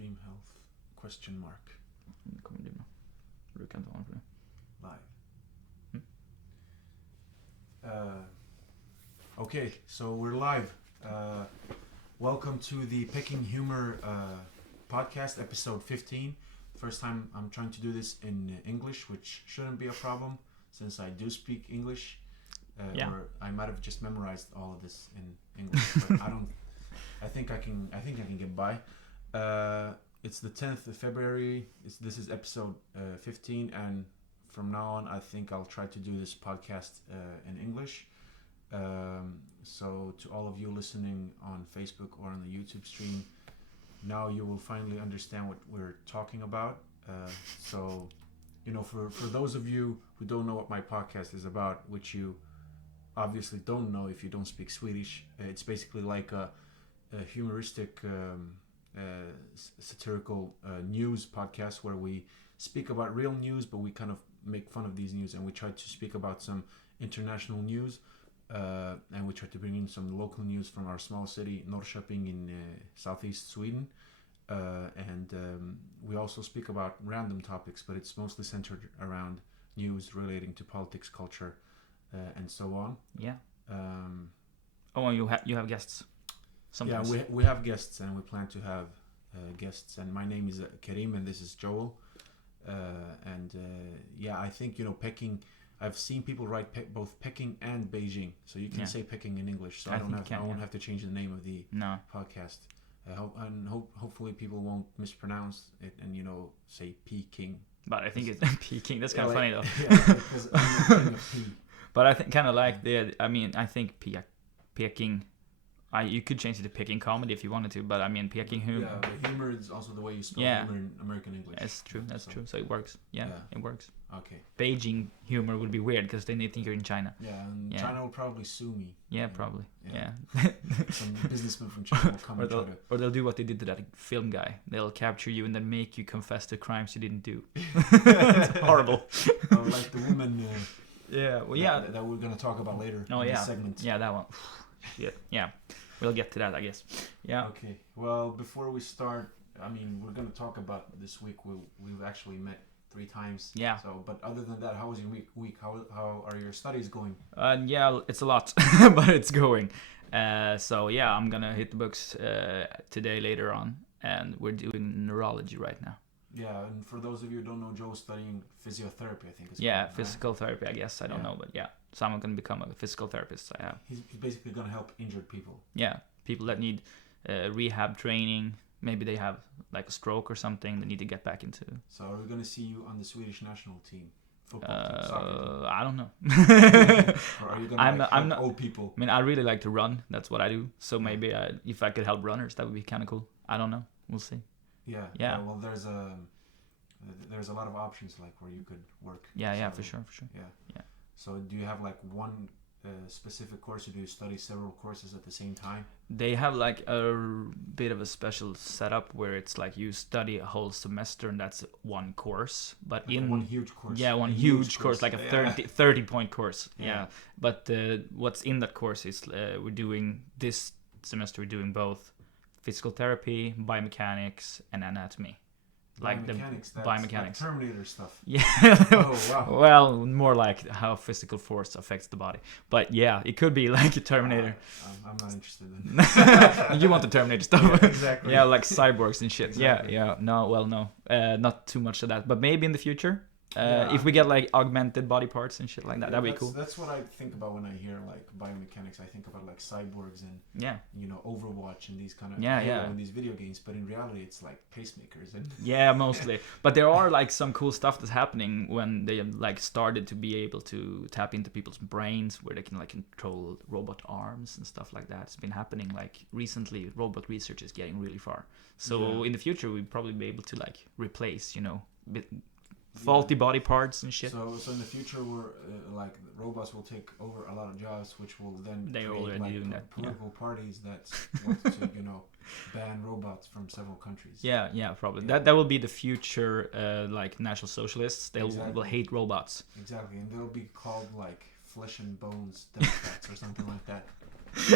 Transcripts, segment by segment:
Stream health? Question mark. Det kommer bli bra. Du kan ta honom för det. Live. Okay, so we're live. Welcome to the Peking Humor podcast, episode 15. First time I'm trying to do this in English, which shouldn't be a problem since I do speak English. Or I might have just memorized all of this in English, but I think I can get by. It's the 10th of February. This is episode 15, and from now on, I think I'll try to do this podcast in English. So to all of you listening on Facebook or on the YouTube stream, now you will finally understand what we're talking about. So, you know, for those of you who don't know what my podcast is about, which you obviously don't know if you don't speak Swedish, it's basically like a humoristic, satirical news podcast where we speak about real news, but we kind of make fun of these news, and we try to speak about some international news, and we try to bring in some local news from our small city, Norrköping in southeast Sweden. And we also speak about random topics, but it's mostly centered around news relating to politics, culture, and so on. Yeah. You have guests. Sometimes. Yeah, we have guests, and we plan to have guests. And my name is Karim, and this is Joel. I think, you know, Peking. I've seen people write both Peking and Beijing, so you can say Peking in English. So I won't have to change the name of the podcast. Hopefully people won't mispronounce it and, you know, say Peking. But I think it's Peking. That's kind of funny though. Yeah, because I'm of P. But I think kind of like I think Peking. You could change it to Peking comedy if you wanted to, but I mean Peking humor. Yeah, but humor is also the way you spell humor in American English. That's true. That's true. So it works. Yeah, it works. Okay. Beijing humor would be weird because then they think you're in China. Yeah, and China will probably sue me. Yeah, probably. Yeah. Some businessman from China will come and try to... Or they'll do what they did to that film guy. They'll capture you and then make you confess to crimes you didn't do. It's horrible. Like the woman... That we're going to talk about later in this segment. Yeah, that one. Yeah. We'll get to that, I guess. Yeah. Okay. Well, before we start, I mean, we're going to talk about this week. We've actually met 3 times. Yeah. So, but other than that, how was your week? How are your studies going? It's a lot, but it's going. I'm gonna hit the books today later on, and we're doing neurology right now. Yeah, and for those of you who don't know, Joe's studying physiotherapy, I think. Physical therapy, I guess. I don't know, but so I'm gonna become a physical therapist. He's basically gonna help injured people. Yeah, people that need rehab training. Maybe they have like a stroke or something. They need to get back into. So are we gonna see you on the Swedish national team, football team, soccer team? I don't know. Or are you gonna I'm not old people? I mean, I really like to run. That's what I do. So maybe if I could help runners, that would be kind of cool. I don't know. We'll see. Yeah. Well, there's a lot of options like where you could work. Yeah, for sure. Yeah. So do you have like one specific course, or do you study several courses at the same time? They have like a bit of a special setup where it's like you study a whole semester and that's one course, but like one huge course. Yeah, one huge course, like a 30 point course. Yeah. But what's in that course is we're doing this semester. We're doing both physical therapy, biomechanics, and anatomy. Like biomechanics, like Terminator stuff. Yeah. Oh wow. Well, more like how physical force affects the body. But yeah, it could be like a Terminator. I'm not interested in. You want the Terminator stuff? Yeah, exactly. Yeah, like cyborgs and shit. Exactly. Yeah. No. Not too much of that, but maybe in the future. If we get like augmented body parts and shit like that, that'd be cool. That's what I think about when I hear like biomechanics. I think about like cyborgs and you know, Overwatch and these kind of and these video games. But in reality, it's like pacemakers and mostly. But there are like some cool stuff that's happening when they like started to be able to tap into people's brains, where they can like control robot arms and stuff like that. It's been happening like recently. Robot research is getting really far. So in the future, we'll probably be able to like replace, you know, faulty body parts and shit. So in the future, we're like robots will take over a lot of jobs, which will then they're create, already like, doing that. Political parties that want to ban robots from several countries. Yeah, probably. That will be the future like National Socialists. They will hate robots. Exactly, and they'll be called like flesh and bones Democrats or something like that.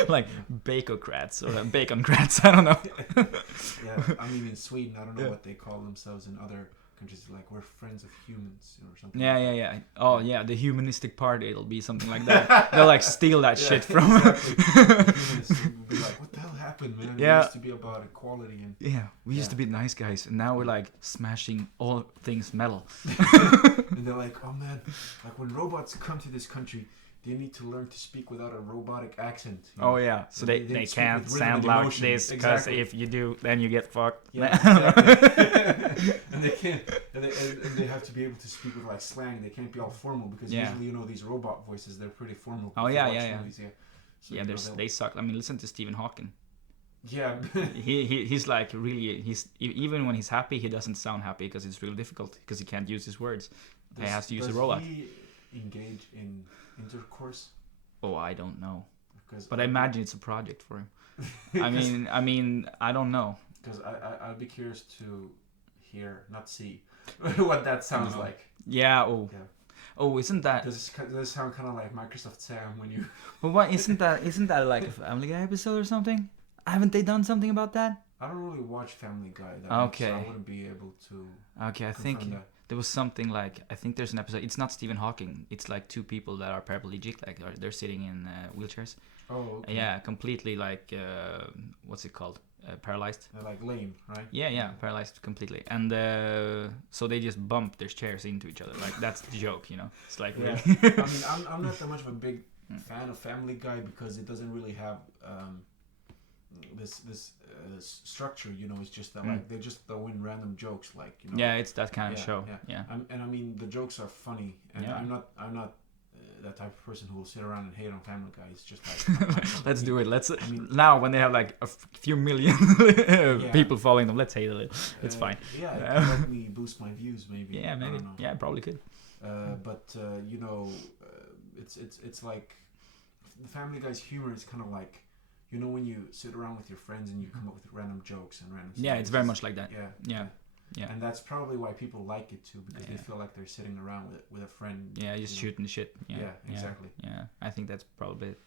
like bacocrats or baconcrats. I don't know. Yeah, I mean in Sweden, I don't know what they call themselves in other countries. Like we're friends of humans, or something. Yeah. Oh yeah, the humanistic party. It'll be something like that. They'll like steal that shit from. Humanists will be like, what the hell happened, man? Yeah. It used to be about equality and. Yeah, we used to be nice guys, and now we're like smashing all things metal. And they're like, oh man, like when robots come to this country, they need to learn to speak without a robotic accent. You know? Oh yeah, so they speak can't with rhythm sound and like emotion. this because Exactly. if you do, then you get fucked. Yeah, exactly. And they can't, and they have to be able to speak with like slang. They can't be all formal because usually, you know, these robot voices, they're pretty formal. Oh If you yeah, watch yeah. movies, So, Yeah, you know, they suck. I mean, listen to Stephen Hawking. Yeah. He's like really even when he's happy, he doesn't sound happy because it's really difficult because he can't use his words. He has to use a robot. Does he engage in intercourse? Oh, I don't know. Because But I imagine it's a project for him. I mean, I don't know. Because I'd be curious to hear, not see, what that sounds like. Yeah. Oh. Yeah. Oh, isn't that? Does it sound kind of like Microsoft Sam when you? Well, what isn't that like a Family Guy episode or something? Haven't they done something about that? I don't really watch Family Guy that much, so Okay. I wouldn't be able to. Okay, I think confirm that. there was something like I think there's an episode. It's not Stephen Hawking. It's like two people that are paraplegic, like they're sitting in wheelchairs. Oh. Okay. Yeah, completely like what's it called? Paralyzed. They're like lame, right? Yeah, paralyzed completely. And so they just bump their chairs into each other. Like that's the joke, you know. It's like Yeah. really I mean, I'm not that much of a big fan of Family Guy because it doesn't really have this structure. You know, it's just that like they just throw in random jokes, like you know. yeah, it's that kind of show. Yeah. And I mean, the jokes are funny, and Yeah. I'm not that type of person who will sit around and hate on Family Guy. It's just like Let's do it. Let's mean- now when they have like a few million people following them. Let's hate it. It's fine. Yeah, it can help me boost my views, maybe. Yeah, I maybe. don't know. Yeah, probably could. But you know, it's like the Family Guy's humor is kind of like, you know, when you sit around with your friends and you come up with random jokes and random. Yeah, it's very much like that. Yeah. Yeah. And that's probably why people like it too, because they feel like they're sitting around with a friend. Yeah, just shooting the shit. Yeah, exactly. Yeah, I think that's probably it.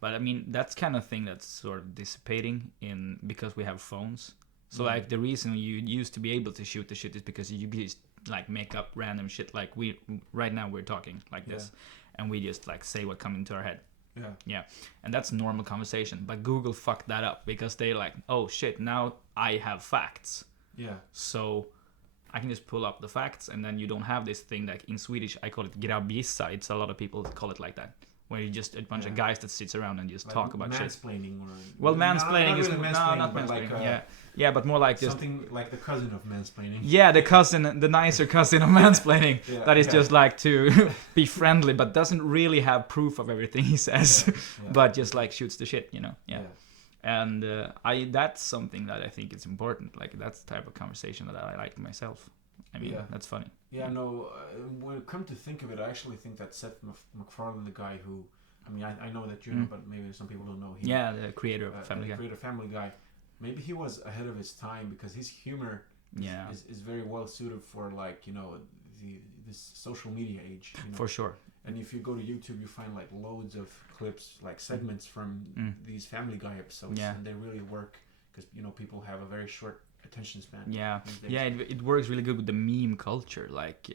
But I mean, that's kind of thing that's sort of dissipating in because we have phones. So like the reason you used to be able to shoot the shit is because you just like make up random shit. Like we right now we're talking like this, and we just like say what comes into our head. Yeah, and that's normal conversation. But Google fucked that up because they like, oh shit, now I have facts. Yeah. So I can just pull up the facts, and then you don't have this thing like in Swedish I call it grabbgissa. It's a lot of people call it like that, where you just a bunch of guys that sits around and just like talk about shit. mansplaining or Well, mansplaining is really not but mansplaining. like, yeah, but more like just something like the cousin of mansplaining. yeah, the nicer cousin of mansplaining that is just like to be friendly, but doesn't really have proof of everything he says, but just like shoots the shit, you know. Yeah. And that's something that I think is important. Like that's the type of conversation that I like myself. I mean, that's funny. Yeah, no. When it come to think of it, I actually think that Seth MacFarlane, the guy who, I mean, I know that you know, but maybe some people don't know. The creator of Family Guy. Creator of Family Guy. Maybe he was ahead of his time because his humor is very well suited for like, you know, this social media age. You know? For sure. And if you go to YouTube, you find like loads of clips, like segments from these Family Guy episodes, and they really work because you know people have a very short attention span. Yeah, it works really good with the meme culture. Like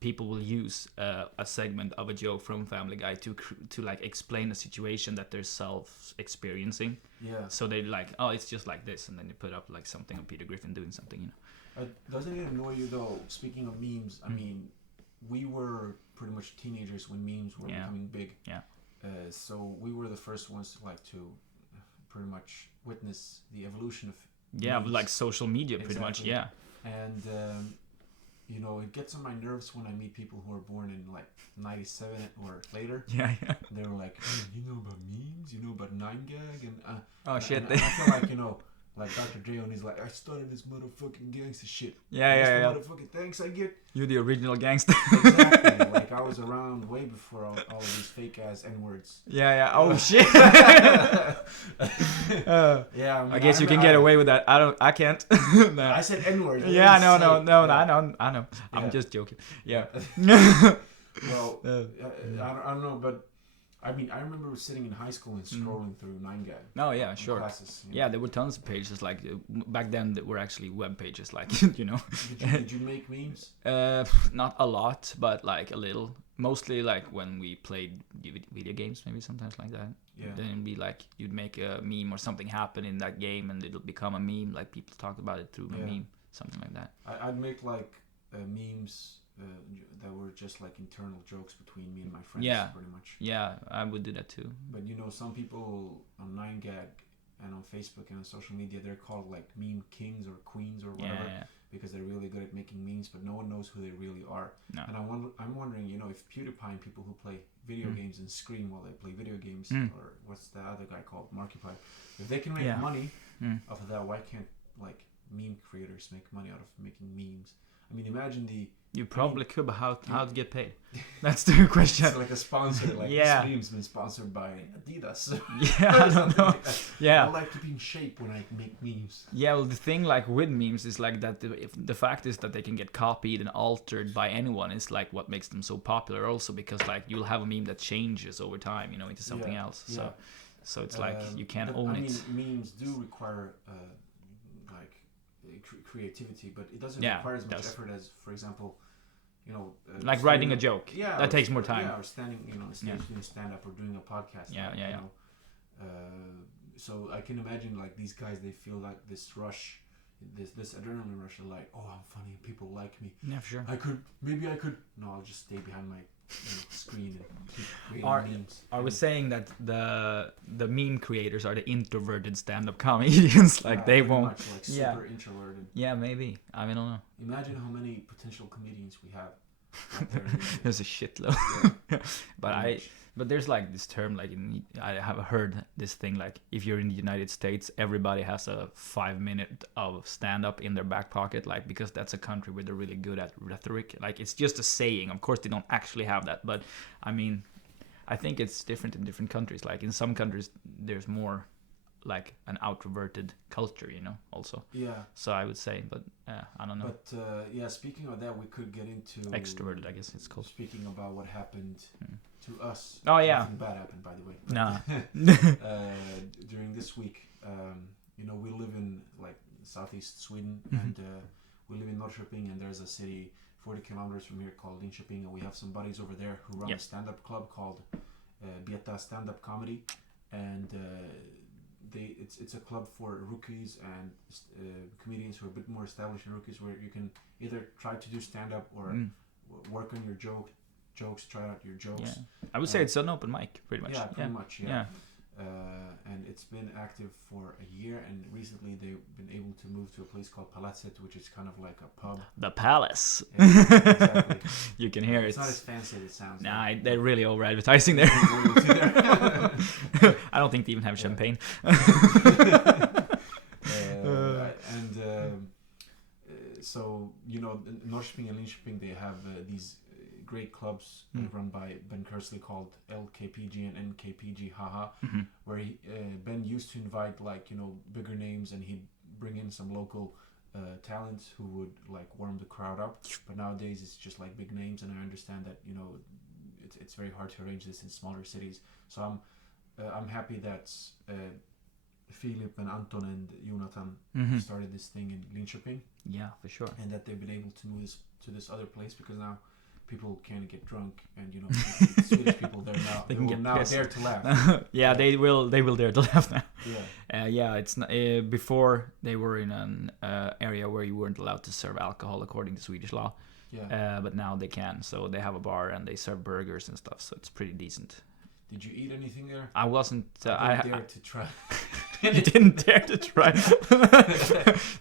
people will use a segment of a joke from Family Guy to like explain a situation that they're self experiencing. Yeah. So they like, oh, it's just like this, and then they put up like something of Peter Griffin doing something, you know. Doesn't it annoy you though? Speaking of memes, I mean, we were pretty much teenagers when memes were becoming big. Yeah. So we were the first ones to pretty much witness the evolution of memes. Like social media, pretty much. Yeah. And you know, it gets on my nerves when I meet people who are born in like 97 or later. Yeah. They're like, hey, you know about memes? You know about 9gag? And oh shit! And I feel like, you know. Like Dr. Dre, and he's like, I started this motherfucking gangster shit. Yeah. Motherfucking thanks I get. You're the original gangster. Exactly. Like I was around way before all of these fake ass N-words. Yeah. Oh shit. Yeah. I guess you can get away with that. I can't. No. I said N-words. Yeah. No. I know. I'm just joking. Yeah. Well, I don't know, but I mean, I remember sitting in high school and scrolling through 9gag. Oh yeah, sure. Classes, Yeah, there were tons of pages like back then that were actually web pages, like you know. Did you make memes? Not a lot, but like a little. Mostly like when we played video games, maybe sometimes like that. Yeah. Then it'd be like you'd make a meme or something happen in that game, and it'll become a meme. Like people talk about it through a meme, something like that. I'd make like memes. That were just like internal jokes between me and my friends, pretty much. Yeah, I would do that too. But you know, some people on 9gag and on Facebook and on social media, they're called like meme kings or queens or whatever, because they're really good at making memes, but no one knows who they really are. No. And I'm wondering, you know, if PewDiePie and people who play video games and scream while they play video games, or what's the other guy called, Markiplier, if they can make money off of that, why can't like meme creators make money out of making memes? I mean, imagine You probably could, but how to get paid? That's the question. It's like a sponsor, like this meme's been sponsored by Adidas. I don't know. I like to be in shape when I make memes. Yeah, well, the thing like with memes is like that the fact is that they can get copied and altered by anyone is like what makes them so popular also, because like you'll have a meme that changes over time, you know, into something else. So it's like you can't own it. I mean, memes do require creativity, but it doesn't require as much effort as, for example, you know, like writing a joke. Yeah, that takes more time. Yeah, or standing, you know, on stage doing stand up or doing a podcast. You know. So I can imagine like these guys, they feel like this rush, this adrenaline rush. They're like, oh, I'm funny, people like me. Yeah, for sure. Maybe I could. No, I'll just stay behind my screen and keep creating memes. I was saying that the meme creators are the introverted stand-up comedians. Like they won't. Much, like super introverted. Yeah, maybe. I mean, I don't know. Imagine how many potential comedians we have. There's a shitload. But there's like this term, like I have heard this thing, like if you're in the United States, everybody has a 5 minute of stand up in their back pocket, like because that's a country where they're really good at rhetoric. Like it's just a saying. Of course they don't actually have that, but I mean, I think it's different in different countries. Like in some countries there's more like an outroverted culture, you know, also. Yeah. So I would say, but I don't know. But speaking of that, we could get into extroverted, I guess it's called. Speaking about what happened to us. Oh yeah. Nothing bad happened, by the way. No. During this week, you know, we live in like southeast Sweden, and we live in Norrköping, and there's a city 40 kilometers from here called Linköping, and we have some buddies over there who run a stand-up club called Beta Stand-Up Comedy, and it's a club for rookies and comedians who are a bit more established than rookies, where you can either try to do stand-up or work on your jokes, try out your jokes. Yeah. I would say it's an open mic, pretty much. Yeah, pretty much. Yeah. And it's been active for a year, and recently they've been able to move to a place called Palatset, which is kind of like a pub. The Palace. Yeah, exactly. You can hear it's not as fancy as it sounds. Nah, like. They're really over advertising there. I don't think they even have champagne. So, you know, Norrköping and Linköping, they have these great clubs run by Ben Kersley called LKPG and NKPG Haha, where Ben used to invite like, you know, bigger names, and he'd bring in some local talents who would like warm the crowd up. But nowadays it's just like big names, and I understand that, you know, it's very hard to arrange this in smaller cities. So I'm happy that Philip and Anton and Jonathan started this thing in Linköping. Yeah, for sure. And that they've been able to move this to this other place, because now people can get drunk, and you know, Swedish people there now they will now dare to laugh. Yeah, they will dare to laugh now. Yeah. It's before they were in an area where you weren't allowed to serve alcohol according to Swedish law. Yeah. But now they can, so they have a bar and they serve burgers and stuff, so it's pretty decent. Did you eat anything there? I wasn't. I didn't dare to try. You didn't dare to try.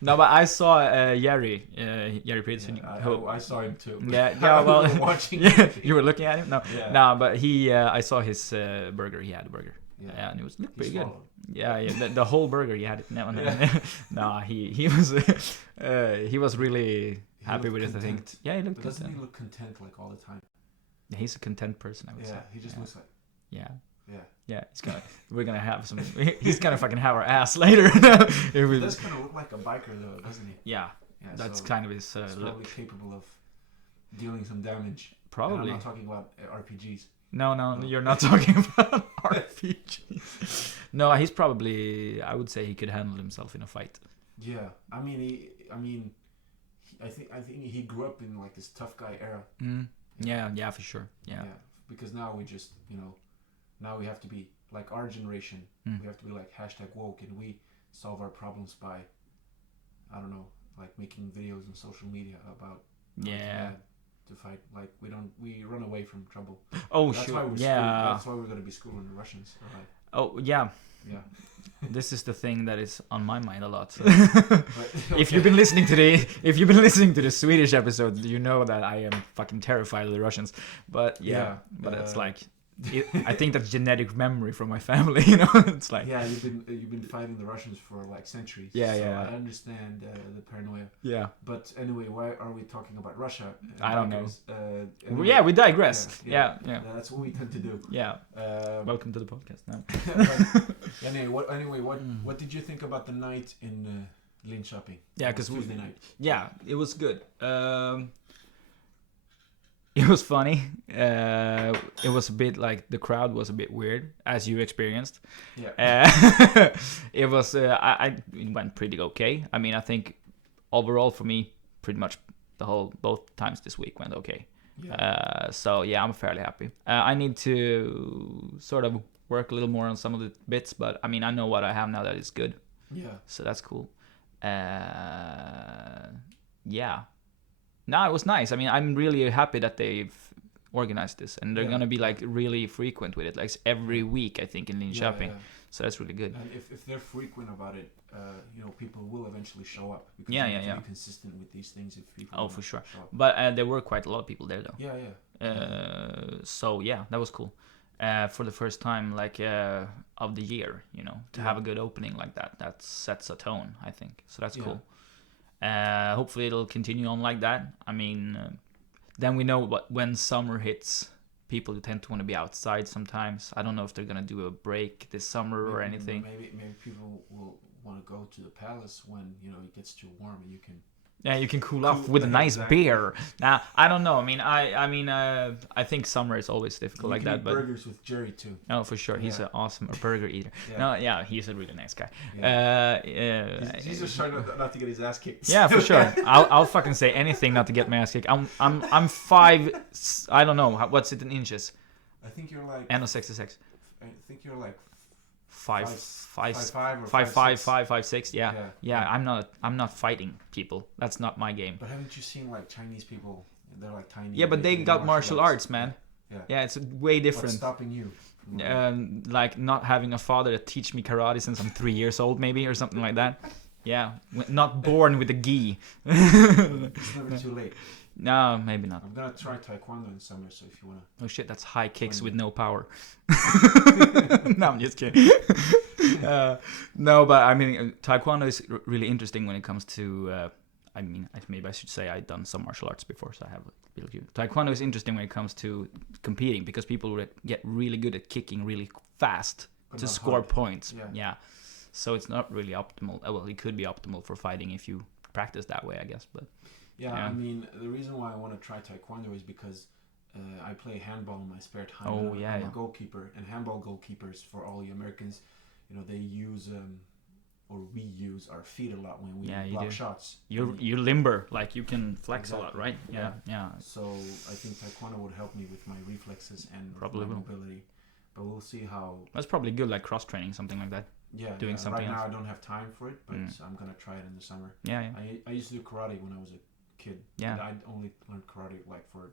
No, but I saw Jerry Peterson. Yeah, I saw him too. Yeah. Well, we were watching. You were looking at him. No, yeah. No, but he. I saw his burger. He had a burger. Yeah, and it was pretty good. Yeah. The whole burger he had it. No, he was really happy with it. I think. Yeah, he looked. But doesn't he look content like all the time? Yeah, he's a content person, I would say. Yeah, he just looks like. Yeah. We're gonna have some. He's gonna fucking have our ass later. He does kind of look like a biker, though, doesn't he? Yeah. That's so kind of his he's look. Probably capable of dealing some damage. Probably. And I'm not talking about RPGs. No, you're not talking about RPGs. No, he's probably. I would say he could handle himself in a fight. Yeah, I think he grew up in like this tough guy era. Yeah, for sure. Yeah. Because now we just, now we have to be like our generation. We have to be like #woke, and we solve our problems by, I don't know, like making videos on social media about to fight. Like we run away from trouble. Oh, that's sure. Why that's why we're gonna be schooling the Russians. Right? Oh, yeah. Yeah. This is the thing that is on my mind a lot. So. Okay. If you've been listening to the Swedish episode, you know that I am fucking terrified of the Russians. But but it's like I think that's genetic memory from my family. It's like you've been fighting the Russians for like centuries. So I understand the paranoia. Yeah. But anyway, why are we talking about Russia? I don't know. Anyway, we digress. Yeah. That's what we tend to do. Yeah. Welcome to the podcast. Now. What did you think about the night in Linköping? Yeah, because Tuesday night. Yeah, it was good. It was funny. It was a bit like the crowd was a bit weird, as you experienced. Yeah. It was. It went pretty okay. I mean, I think overall for me, pretty much both times this week went okay. Yeah. So yeah, I'm fairly happy. I need to sort of work a little more on some of the bits, but I mean, I know what I have now that is good. Yeah. So that's cool. Yeah. No, it was nice. I mean, I'm really happy that they've organized this, and they're gonna be like really frequent with it, like every week, I think, in Linköping. Yeah. So that's really good. And if they're frequent about it, people will eventually show up. Because you need to be consistent with these things. If people for sure. But there were quite a lot of people there, though. Yeah. So yeah, that was cool. For the first time, like of the year, to have a good opening like that sets a tone, I think. So that's cool. Hopefully it'll continue on like that. I mean, then we know when summer hits, people tend to want to be outside sometimes. I don't know if they're gonna do a break this summer or anything. Maybe people will want to go to the palace when it gets too warm and you can. Yeah, you can cool off with a nice beer. Now, I don't know. I think summer is always difficult like that. But burgers with Jerry too. Oh, for sure. He's an awesome burger eater. He's a really nice guy. He's just trying not to get his ass kicked. Yeah, for sure. I'll fucking say anything not to get my ass kicked. I'm 5. I don't know what's it in inches. I think you're like. No, 66. I think you're like. 5'6". Yeah. I'm not fighting people. That's not my game. But haven't you seen like Chinese people? They're like tiny. Yeah, but they got martial arts, man. Yeah, it's way different. What's stopping you? Like not having a father that teach me karate since I'm 3 years old, maybe, or something like that. Yeah, not born with a gi. It's never too late. No, maybe not. I'm gonna try taekwondo in summer, so if you wanna. Oh shit, that's high kicks with no power. No, I'm just kidding. No, but I mean, taekwondo is really interesting when it comes to. Maybe I should say I've done some martial arts before, so I have a bit of you. Taekwondo is interesting when it comes to competing because people get really good at kicking really fast to score points. Yeah. So it's not really optimal. Well, it could be optimal for fighting if you practice that way, I guess, but. Yeah, I mean, the reason why I want to try taekwondo is because I play handball in my spare time. I'm a goalkeeper, and handball goalkeepers, for all you Americans, they use we use our feet a lot when we block shots. You're limber, like you can flex a lot, right? Yeah. So I think taekwondo would help me with my reflexes and probably my mobility. But we'll see how. That's probably good, like cross training, something like that. Yeah, doing something right else. now I don't have time for it, but I'm gonna try it in the summer. Yeah. I used to do karate when I was a kid. Yeah. And I only learned karate like for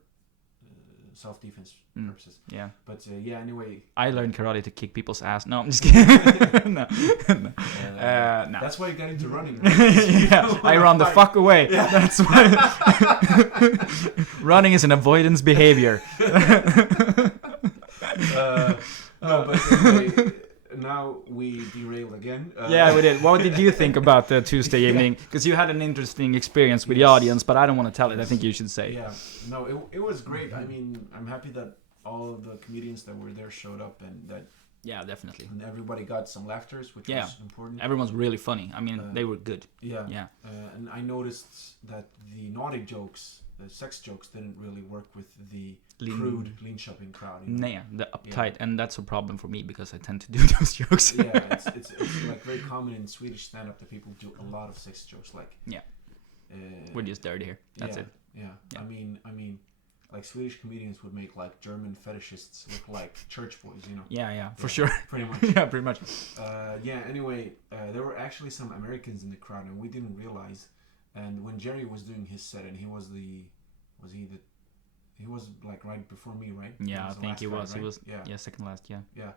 self-defense purposes. Yeah. But anyway. I learned karate to kick people's ass. No, I'm just kidding. No. No. That's why you got into running. Right? I run the fuck away. Yeah. That's why. Running is an avoidance behavior. No, but anyway. Now we derailed again. Yeah, we did. What did you think about the Tuesday evening? Because you had an interesting experience with the audience, but I don't want to tell it. I think you should say. Yeah. No, it was great. I mean, I'm happy that all of the comedians that were there showed up and that. Yeah, definitely. And everybody got some laughters, which was important. Everyone's really funny. I mean, they were good. Yeah. And I noticed that the naughty jokes the sex jokes didn't really work with the Lean- crude lean shopping crowd. You know? Nah, the uptight, and that's a problem for me because I tend to do those jokes. Yeah, it's like very common in Swedish stand-up that people do a lot of sex jokes. Like, Yeah. We're just dirty here. That's yeah, it. Yeah. Yeah. I mean, like Swedish comedians would make like German fetishists look like church boys, you know. Yeah, for sure. Pretty much. Yeah, pretty much. Yeah. Anyway, there were actually some Americans in the crowd, and we didn't realize. And when Jerry was doing his set, and he was like right before me, right? Yeah, I think he was. Right? He was. Yeah. Yeah, second last. Yeah. Yeah.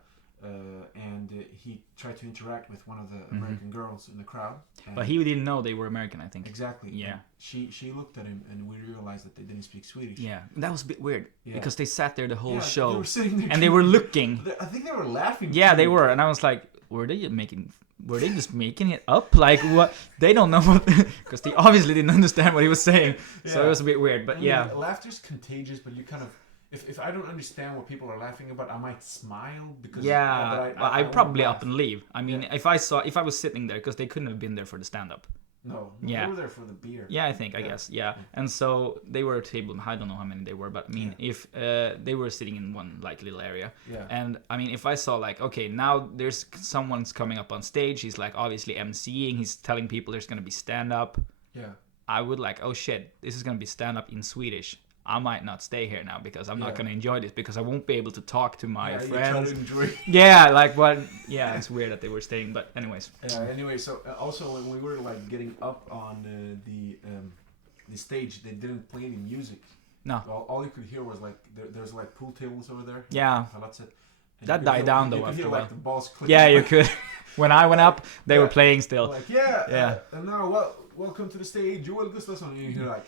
And he tried to interact with one of the American girls in the crowd. But he didn't know they were American, I think. Exactly. Yeah. And she looked at him, and we realized that they didn't speak Swedish. Yeah, that was a bit weird Yeah. because they sat there the whole They show were sitting there and they were looking. I think they were laughing. Yeah, too. they were, and I was like, were they just making it up? Like what? They don't know what, because they obviously didn't understand what he was saying. So Yeah. it was a bit weird. But I mean, yeah, laughter's contagious, but you kind of. If I don't understand what people are laughing about, I might smile because yeah. but I won't probably laugh. up and leave. I mean, Yeah. if I was sitting there, because they couldn't have been there for the stand up. No, Yeah. they were there for the beer. Yeah, I think, I guess, yeah. And so they were a table. I don't know how many they were, but I mean, if they were sitting in one like little area, Yeah. and I mean, if I saw like, okay, now there's someone's coming up on stage. He's like obviously emceeing. He's telling people there's gonna be stand up. Yeah. I would like, oh shit, this is gonna be stand up in Swedish. I might not stay here now because I'm not Yeah. gonna enjoy this because I won't be able to talk to my You try friends. to enjoy. Yeah, like what? Yeah, it's weird that they were staying, but anyways. Anyway, so also when we were like getting up on the stage, they didn't play any music. No. All you could hear was like there's like pool tables over there. Yeah. Palatset. And That you could died hear- down, you though, could after hear, a while. like the balls clicking. Yeah, you could. When I went up, they were playing still. Like Yeah. And now welcome to the stage, Joel Gustafsson. And you hear like.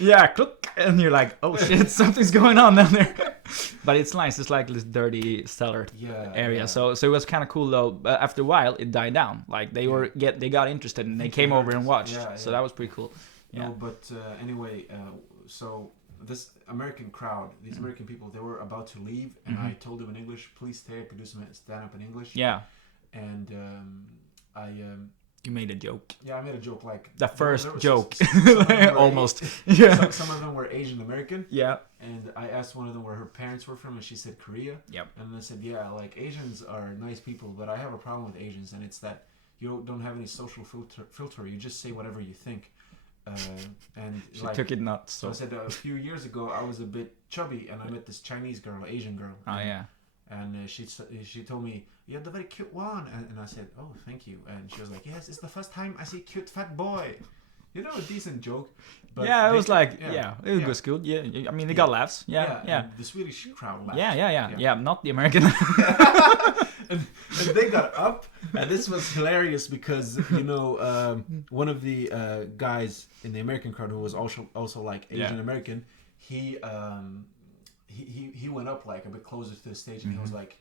Yeah, click, and you're like, oh shit, something's going on down there. But it's nice. It's like this dirty cellar area. Yeah. So it was kind of cool though. But after a while, it died down. Like they got interested and they came over and watched. Yeah, So yeah. that was pretty cool. Yeah. No, but anyway, so this American crowd, these American people, they were about to leave, and I told them in English, please stay. I could do some stand up in English. Yeah. And I. You made a joke. Yeah, I made a joke like The first there was joke, some of them were almost. Yeah. Some of them were Asian American, Yeah. and I asked one of them where her parents were from, and she said Korea. Yep. And I said, yeah, like Asians are nice people, but I have a problem with Asians, and it's that you don't have any social filter. You just say whatever you think. And She like, took it nuts. so I So. said a few years ago I was a bit chubby, and I met this Chinese girl, Asian girl. Oh yeah. And she told me, you have the very cute one. And I said, oh, thank you. And she was like, yes, it's the first time I see cute fat boy. You know, a decent joke. But Yeah, it they- was like it was good. Yeah, I mean, they got laughs. Yeah. and the Swedish crowd laughed. Yeah. Not the American. and they got up, and this was hilarious because one of the guys in the American crowd who was also like Asian American, he went up like a bit closer to the stage, and he was like,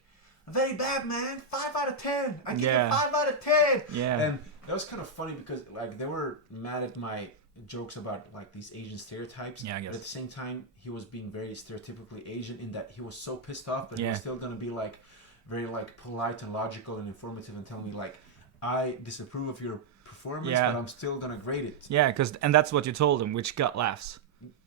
very bad, man, 5 out of 10. I give it 5 out of 10. Yeah. And that was kind of funny because like they were mad at my jokes about like these Asian stereotypes. Yeah, I guess. But at the same time, he was being very stereotypically Asian in that he was so pissed off, but he Yeah. was still gonna be like very like polite and logical and informative and tell me like, I disapprove of your performance, Yeah. but I'm still gonna grade it. Yeah, and that's what you told them, which got laughs.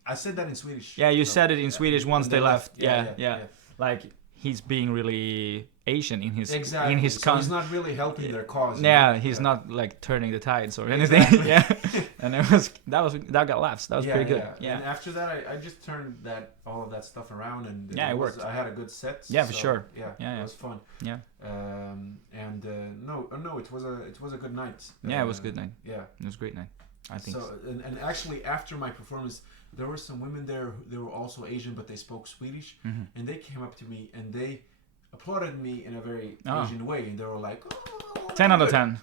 I said that in Swedish. Yeah, you So, said it in Swedish once and they left. Yeah. Yeah. Like he's being really Asian in his Exactly. in his So he's not really helping their cause. you Yeah, know? he's not like turning the tides or anything. Exactly. Yeah, and that got laughs. That was pretty good. Yeah, And after that, I just turned all of that stuff around, and it worked. I had a good set. Yeah, for sure. Yeah, it was fun. Yeah, No, it was a good night. yeah, it was a good night. Yeah. It was a great night. I think. So and actually after my performance, there were some women there. They were also Asian, but they spoke Swedish, and they came up to me and they applauded me in a very Asian way, and they were like, oh, 10 out of good. 10,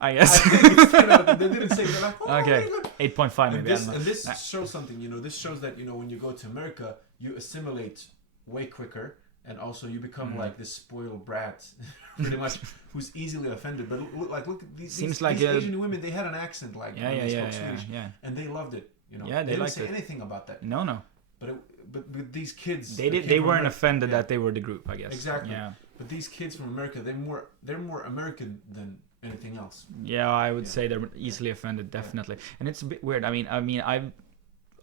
I guess. I think it's 10 out of 10. They didn't say, they're like, oh, Okay, very good. 8.5 And maybe. I don't know. this shows something, this shows that, when you go to America, you assimilate way quicker, and also you become like this spoiled brat, pretty much, who's easily offended. But look at these Asian women, they had an accent, like, when they spoke Swedish, and they loved it, Yeah, they didn't liked say it. anything about that. No. But with these kids, They weren't offended that they were the group, I guess. Exactly. Yeah. But these kids from America, they're more American than anything else. Yeah, I would say they're easily offended, definitely. And it's a bit weird. I mean, I've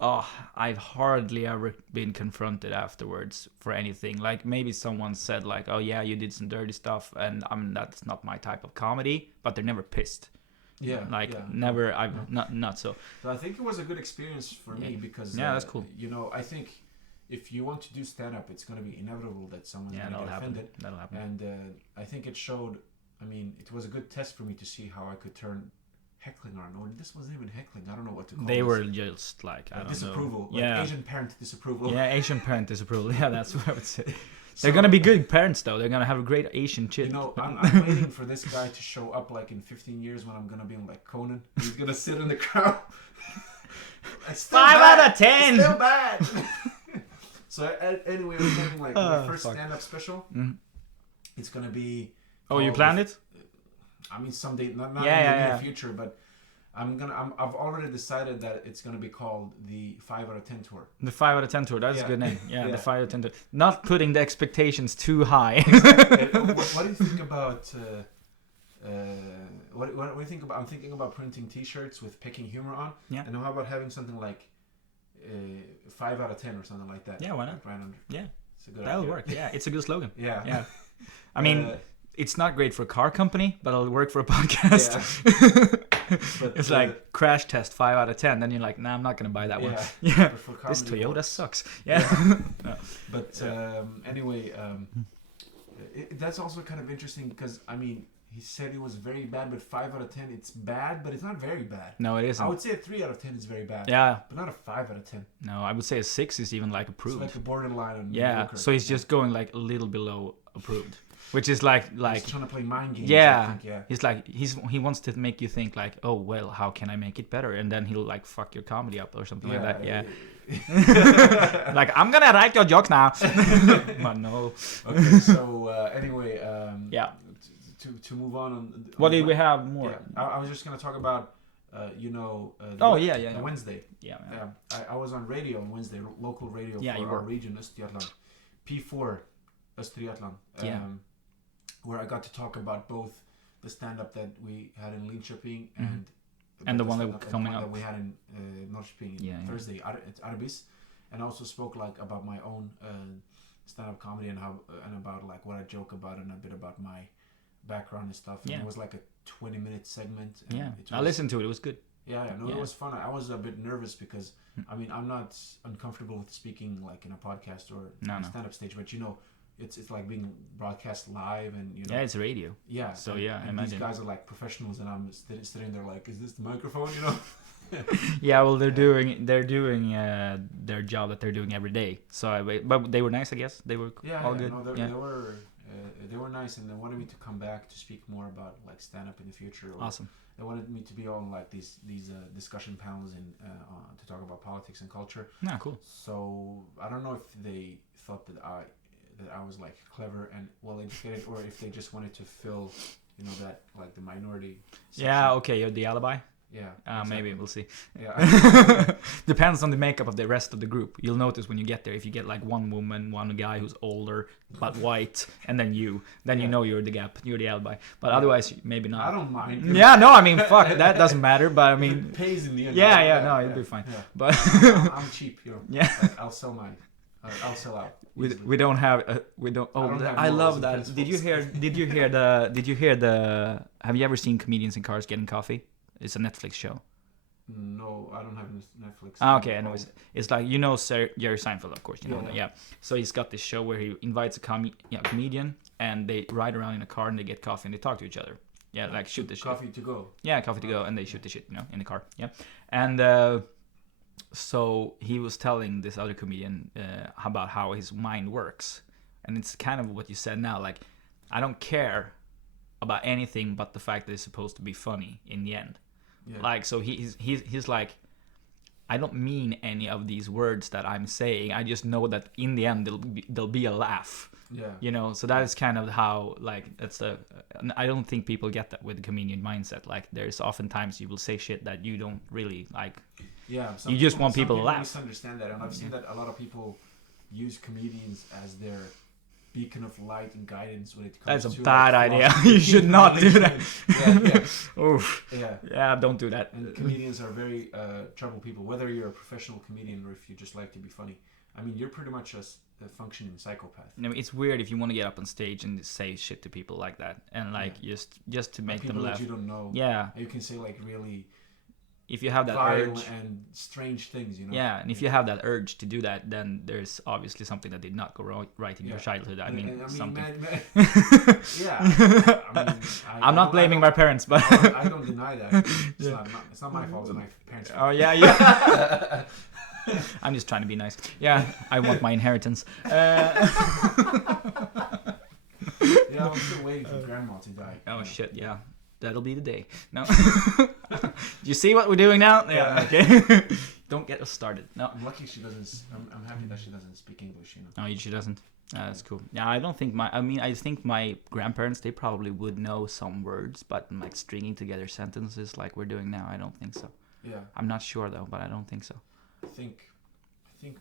Oh, I've hardly ever been confronted afterwards for anything. Like maybe someone said like, "Oh yeah, you did some dirty stuff," and that's not my type of comedy. But they're never pissed. Yeah, Like yeah, never. no, I've no. not so. So I think it was a good experience for me because Yeah, that's cool. You know, I think if you want to do stand up, it's going to be inevitable that someone's going to get offended. That'll happen. And I think it showed. I mean, it was a good test for me to see how I could turn heckling on. Or this wasn't even heckling. I don't know what to call it. They were just like I don't disapproval. know. Like Asian parent disapproval. Yeah, Asian parent disapproval. Yeah, that's what I would say. They're gonna be good parents though. They're gonna have a great Asian kid. You know, I'm waiting for this guy to show up like in 15 years when I'm gonna be like Conan. He's gonna sit in the crowd. 5 out of 10. It's still bad. So anyway, we're having like my first stand-up special. Mm. It's gonna be. Oh, you planned it? I mean, someday, not in the near future, but I've already decided that it's gonna be called the 5 out of 10 tour. The 5 out of 10 tour. That's a good name. Yeah, Yeah. the 5 out of 10 tour. Not putting the expectations too high. What do you think about? What do you think about? I'm thinking about printing T-shirts with Peking Humor on. Yeah. And how about having something like 5 out of 10 or something like that? Yeah, why not? Right under. Yeah, It's a good that'll idea. work. Yeah, it's a good slogan. Yeah. Yeah. I mean, it's not great for a car company, but it'll work for a podcast. But, It's like crash test 5 out of 10. Then you're like, nah, I'm not gonna buy that one. Yeah. Yeah. But for This comedy, Toyota works. sucks. Yeah. No. But anyway, that's also kind of interesting because I mean, he said it was very bad, but 5 out of 10, it's bad, but it's not very bad. No, it isn't. I would say a 3 out of 10 is very bad. Yeah. But not a 5 out of 10. No, I would say a 6 is even like approved. It's like a borderline on Yeah. mediocre. So he's just going like a little below approved, which is like he's trying to play mind games. yeah. I think, yeah. He's like he wants to make you think like, oh well, how can I make it better? And then he'll like fuck your comedy up or something like that. Yeah. Like I'm gonna write your jokes now. But no. Okay. So anyway. Yeah. To move on. What did we have more? Yeah, I was just gonna talk about. Wednesday. Yeah. I was on radio on Wednesday, local radio for our region, Östergötland, P4 Östergötland, where I got to talk about both the stand-up that we had in Linköping and the one that coming up that we had in Norrköping Thursday at Arbis, and I also spoke like about my own stand-up comedy and about like what I joke about and a bit about my background and stuff. And it was like a 20-minute segment. And I listened to it. It was good. It was fun. I was a bit nervous because I mean I'm not uncomfortable with speaking like in a podcast or on a stand-up stage, but you know it's like being broadcast live and you know it's radio. Yeah. So and, I and imagine these guys are like professionals and I'm sitting there like, is this the microphone? You know. Yeah, well, they're doing their job that they're doing every day. So, but they were nice, I guess. They were all good. No, they were nice, and they wanted me to come back to speak more about like stand up in the future. Awesome. They wanted me to be on like these discussion panels and to talk about politics and culture. Yeah, cool. So I don't know if they thought that I was like clever and well educated, or if they just wanted to fill, you know, that like the minority section. Yeah. Okay. You're the alibi. Yeah. Exactly. Maybe we'll see. Yeah. Depends on the makeup of the rest of the group. You'll notice when you get there, if you get like one woman, one guy who's older but white, and then you know you're the gap, you're the alibi. But otherwise, maybe not. I don't mind. Yeah, no, I mean, fuck, that doesn't matter. But I mean, it pays in the end. No, it'll be fine. Yeah. But I'm cheap, you know. Yeah. I'll sell out. We don't have we don't. Oh, I love that. Did you hear the? Have you ever seen Comedians in Cars Getting Coffee? It's a Netflix show. No, I don't have Netflix. Okay, I know. It's like, you know, Jerry Seinfeld, of course. You know that, yeah. So he's got this show where he invites a comedian, and they ride around in a car and they get coffee and they talk to each other. Yeah, like shoot the shit. Coffee to go. Yeah, coffee to go, and they shoot the shit, you know, in the car. Yeah, and so he was telling this other comedian about how his mind works, and it's kind of what you said now. Like, I don't care about anything but the fact that it's supposed to be funny in the end. Yeah. Like, so he's like, I don't mean any of these words that I'm saying. I just know that in the end there'll be a laugh. Yeah. You know, so that is kind of how, like, I don't think people get that with the comedian mindset. Like, there's oftentimes you will say shit that you don't really like. Yeah. You just want people to laugh. Misunderstand that, and I've seen that a lot of people use comedians as their beacon of light and guidance when it That's comes a to bad like, idea. philosophy You should not do that. yeah Oof. yeah Yeah, don't do that. and comedians are very trouble people, whether you're a professional comedian or if you just like to be funny. I mean, you're pretty much a functioning psychopath. No, it's weird if you want to get up on stage and say shit to people like that, and like just to make them people laugh. that you don't know. Yeah, You can say like really if you have that vile urge. and strange things, you know. Yeah, and if you have that urge to do that, then there's obviously something that did not go right in your Yeah. childhood. I mean, something. Yeah. I mean, I'm not blaming my parents, but I don't deny that. It's not my fault. It's my parents' fault. oh yeah, yeah. I'm just trying to be nice. Yeah, I want my inheritance. Yeah, I'm still waiting for grandma to die. Oh shit, yeah. That'll be the day. No. Do you see what we're doing now? Yeah, okay. Don't get us started. No. I'm lucky she doesn't. I'm happy that she doesn't speak English, you know. No, she doesn't. That's cool. Yeah, I don't think I think my grandparents, they probably would know some words, but like stringing together sentences like we're doing now, I don't think so. Yeah. I'm not sure though, but I don't think so. I think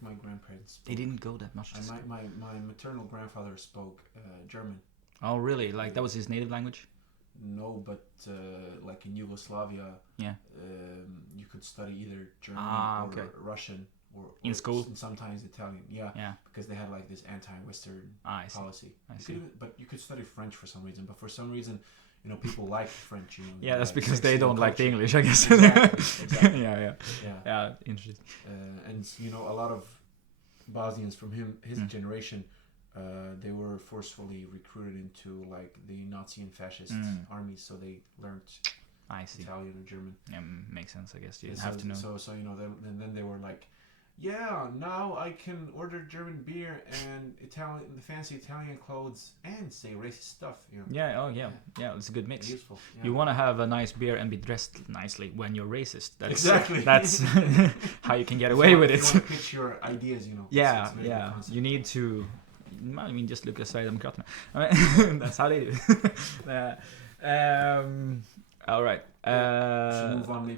my grandparents. They didn't go that much. My maternal grandfather spoke German. Oh, really? Like that was his native language? No, but like in Yugoslavia, Yeah. You could study either German okay. or Russian or In school? and sometimes Italian. Yeah. Yeah. Because they had like this anti-Western I see. policy. I see. But you could study French for some reason. But for some reason, you know, people like French. You know. Yeah, that's like because they sexy don't like the culture. English, I guess. Exactly. Yeah. Yeah. Yeah, interesting. And you know, a lot of Bosnians from his generation, they were forcefully recruited into like the Nazi and fascist armies, so they learned I see. Italian or German. Yeah, makes sense, I guess. You And have to know. So you know, then they were like, yeah, now I can order German beer and fancy Italian clothes and say racist stuff. You know. Yeah. Oh, yeah. Yeah, it's a good mix. Useful. Yeah. You want to have a nice beer and be dressed nicely when you're racist. That's, Exactly. That's how you can get away with it. You want to pitch your ideas, you know. Yeah, it's a very good yeah. concept. You need to. I mean, just look at Sverigedemokraterna. That's how they do. All right.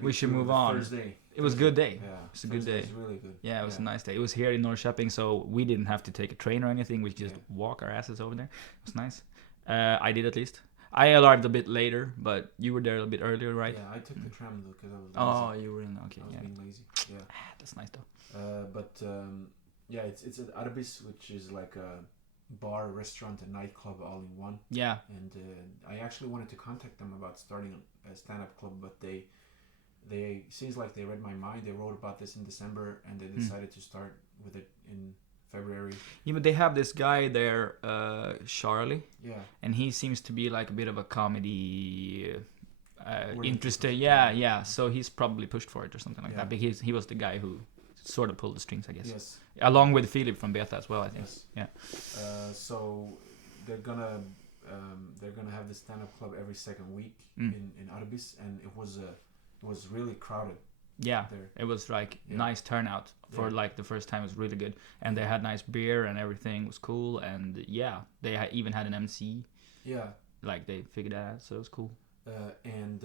We should move on. Thursday. It was a good day. Yeah, it was a good day. It was really good. Yeah, it was a nice day. It was here in Norrköping, so we didn't have to take a train or anything. We just walk our asses over there. It was nice. I did at least. I arrived a bit later, but you were there a bit earlier, right? Yeah, I took the tram though because I was lazy. Oh, you were in. Okay, I was being lazy. Yeah. That's nice though. Yeah, it's at Arbis, which is like a bar, restaurant, and nightclub all in one. Yeah. And I actually wanted to contact them about starting a stand-up club, but they seems like they read my mind. They wrote about this in December, and they decided to start with it in February. Yeah, but they have this guy there, Charlie. Yeah. And he seems to be like a bit of a comedy interested. Yeah. Yeah. So he's probably pushed for it or something like that. But he was the guy who sort of pulled the strings, I guess. Yes. Along with Philip from Beta as well, I think. Yes. Yeah. So they're gonna have the stand-up club every second week in Arbis, and it was really crowded. Yeah, there. it was like nice turnout for like the first time. It was really good, and they had nice beer and everything was cool. And they even had an MC. Yeah, like they figured that out, so it was cool. And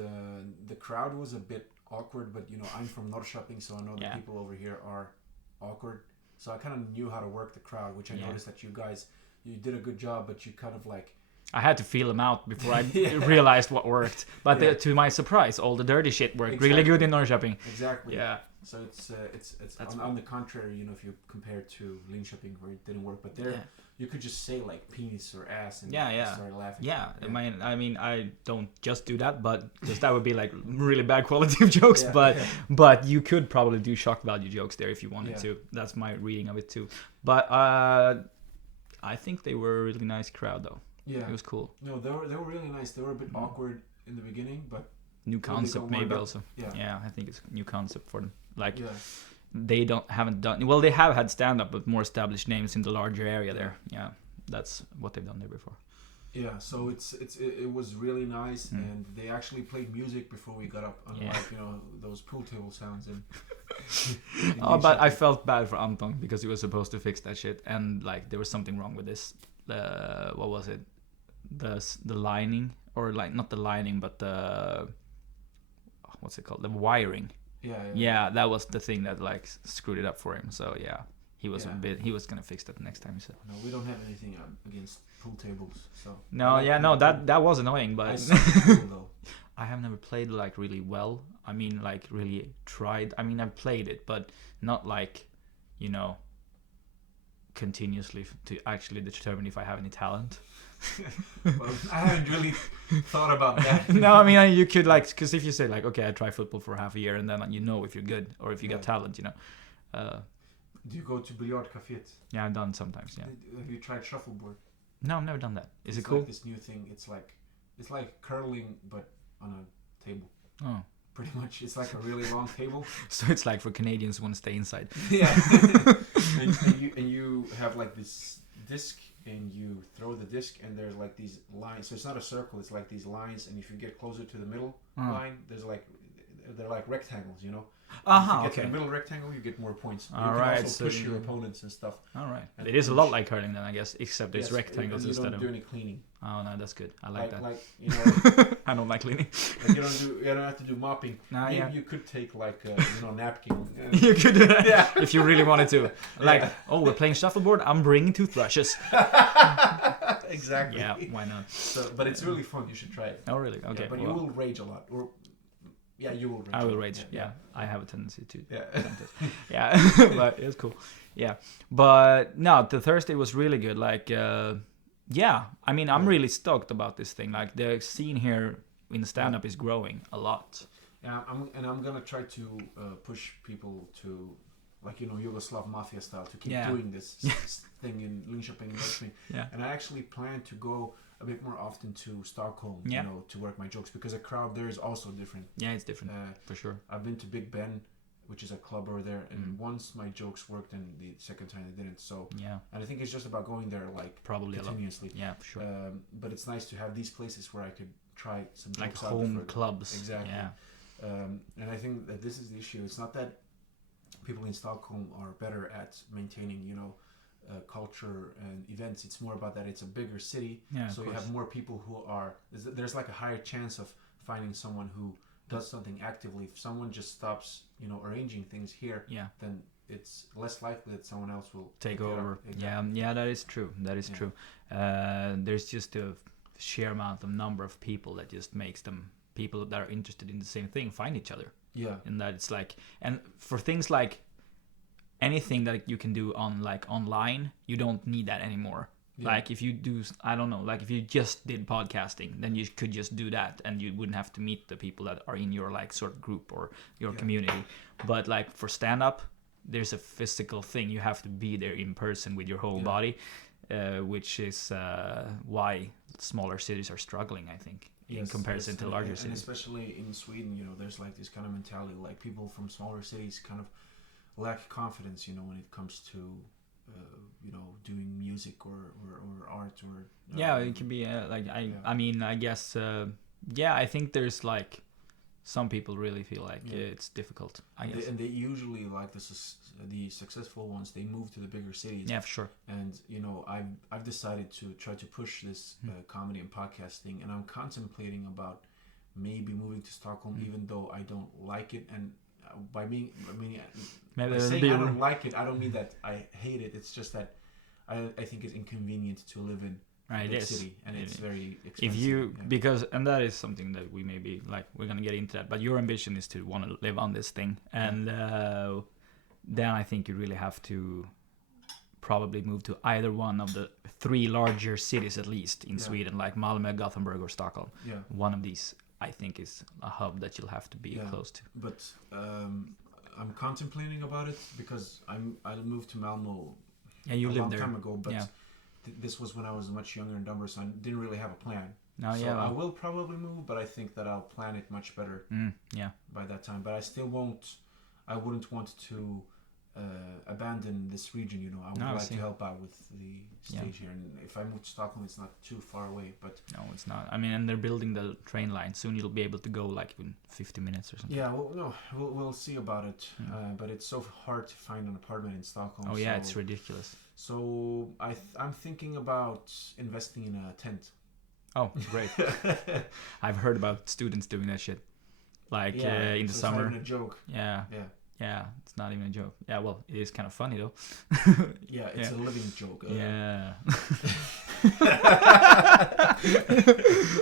the crowd was a bit awkward, but you know, I'm from Norrköping, so I know the people over here are awkward. So I kind of knew how to work the crowd, which I noticed that you did a good job, but you kind of like. I had to feel them out before I realized what worked. But to my surprise, all the dirty shit worked really good in Norrköping. Exactly. Yeah. So it's on the contrary, you know, if you compare to Linköping where it didn't work, but there you could just say like penis or ass and start laughing. Yeah. I mean, I don't just do that, but because that would be like really bad quality of jokes. But you could probably do shock value jokes there if you wanted to. That's my reading of it too. But I think they were a really nice crowd though. Yeah, it was cool. No, they were really nice. They were a bit awkward in the beginning, but new concept maybe also. Yeah, I think it's a new concept for them. Like they haven't done well. They have had stand up, but more established names in the larger area there. Yeah, that's what they've done there before. Yeah, so it was really nice, and they actually played music before we got up, unlike you know those pool table sounds and. But I felt bad for Anton because he was supposed to fix that shit, and like there was something wrong with this. What was it? The lining, or like not the lining, but the what's it called? The wiring. Yeah, that was the thing that like screwed it up for him. So he was he was gonna fix that next time. He said. No, we don't have anything against pool tables. So. No, that was annoying, but I suck at pool though. I have never played like really well. I mean, like really tried. I mean, I've played it, but not like, you know, continuously to actually determine if I have any talent. Well, I haven't really thought about that. No, I mean, you could like, because if you say like, okay, I try football for half a year, and then you know if you're good or if you got talent, you know. Do you go to billiard cafes? Yeah, I've done sometimes. Yeah. Have you tried shuffleboard? No, I've never done that. Is it's it cool? Like this new thing. It's like curling, but on a table. Oh. Pretty much, it's like a really long table. So it's like for Canadians who want to stay inside. Yeah. and you have like this disc, and you throw the disc, and there's like these lines. So it's not a circle. It's like these lines, and if you get closer to the middle line, they're like rectangles, you know. If you get to the middle rectangle, you get more points. You can also push your opponents and stuff. All right. It is a lot like curling then, I guess, except it's rectangles and you instead don't do any cleaning. Oh no, that's good. I like that. Like you know. I don't like cleaning. Like you don't have to do mopping. Nah, you could take like a napkin. You could do that. Yeah. If you really wanted to. Like, oh, we're playing shuffleboard. I'm bringing toothbrushes. Exactly. Yeah, why not? So, but it's really fun. You should try it. Oh, really? Okay. Yeah, but you will rage a lot. Yeah, you will rage. I will rage. Yeah. I have a tendency to. Yeah. Yeah. But it's cool. Yeah. But no, the Thursday was really good. Like, yeah. I mean, I'm really stoked about this thing. Like, the scene here in stand-up is growing a lot. Yeah, I'm gonna try to push people to, like, you know, Yugoslav mafia style, to keep doing this thing in Linköping and Norrköping. Yeah. And I actually plan to go a bit more often to Stockholm, you know, to work my jokes, because the crowd there is also different. Yeah, it's different, for sure. I've been to Big Ben, which is a club over there, and once my jokes worked, and the second time they didn't. So yeah, and I think it's just about going there like probably continuously. Yeah, for sure. But it's nice to have these places where I could try some jokes like out home clubs. Exactly. Yeah. And I think that this is the issue. It's not that people in Stockholm are better at maintaining, you know, culture and events. It's more about that it's a bigger city, so you have more people who are. There's like a higher chance of finding someone who does something actively. If someone just stops, you know, arranging things here, then it's less likely that someone else will take over. Exactly. Yeah, that is true. That is true. There's just a sheer amount of number of people that just makes them people that are interested in the same thing find each other. Yeah, and that it's like, and for things like anything that you can do on like online, you don't need that anymore. Yeah. Like if you do, I don't know, like if you just did podcasting, then you could just do that and you wouldn't have to meet the people that are in your like sort of group or your community. But like for stand up, there's a physical thing. You have to be there in person with your whole body, which is why smaller cities are struggling, I think, in comparison to larger cities. And especially in Sweden, you know, there's like this kind of mentality, like people from smaller cities kind of lack confidence, you know, when it comes to you know, doing music or art or it can be like I mean I guess I think there's like some people really feel like it's difficult, I guess. And they usually, like the successful ones, they move to the bigger cities. Yeah, for sure. And you know, I've decided to try to push this comedy and podcasting, and I'm contemplating about maybe moving to Stockholm, even though I don't like it. And by saying I don't like it, I don't mean that I hate it. It's just that I think it's inconvenient to live in a big city, and it's very expensive. If you because and that is something that we maybe like we're gonna get into that. But your ambition is to want to live on this thing, and then I think you really have to probably move to either one of the three larger cities at least in Sweden, like Malmö, Gothenburg, or Stockholm. Yeah, one of these, I think, is a hub that you'll have to be close to. But I'm contemplating about it because I moved to Malmo a long time ago, but this was when I was much younger and dumber, so I didn't really have a plan. I will probably move, but I think that I'll plan it much better by that time. But I wouldn't want to abandon this region, you know. I would like to help out with the stage here, and if I move to Stockholm, it's not too far away. But no, it's not. I mean, and they're building the train line soon. You'll be able to go like in 50 minutes or something. Yeah, we'll see about it. But it's so hard to find an apartment in Stockholm. Oh yeah, it's ridiculous. So I'm thinking about investing in a tent. Oh, great! I've heard about students doing that shit, like in the summer. It's not even a joke. Yeah. Yeah, it's not even a joke. Yeah, well, it is kind of funny though. Yeah, it's a living joke. Yeah.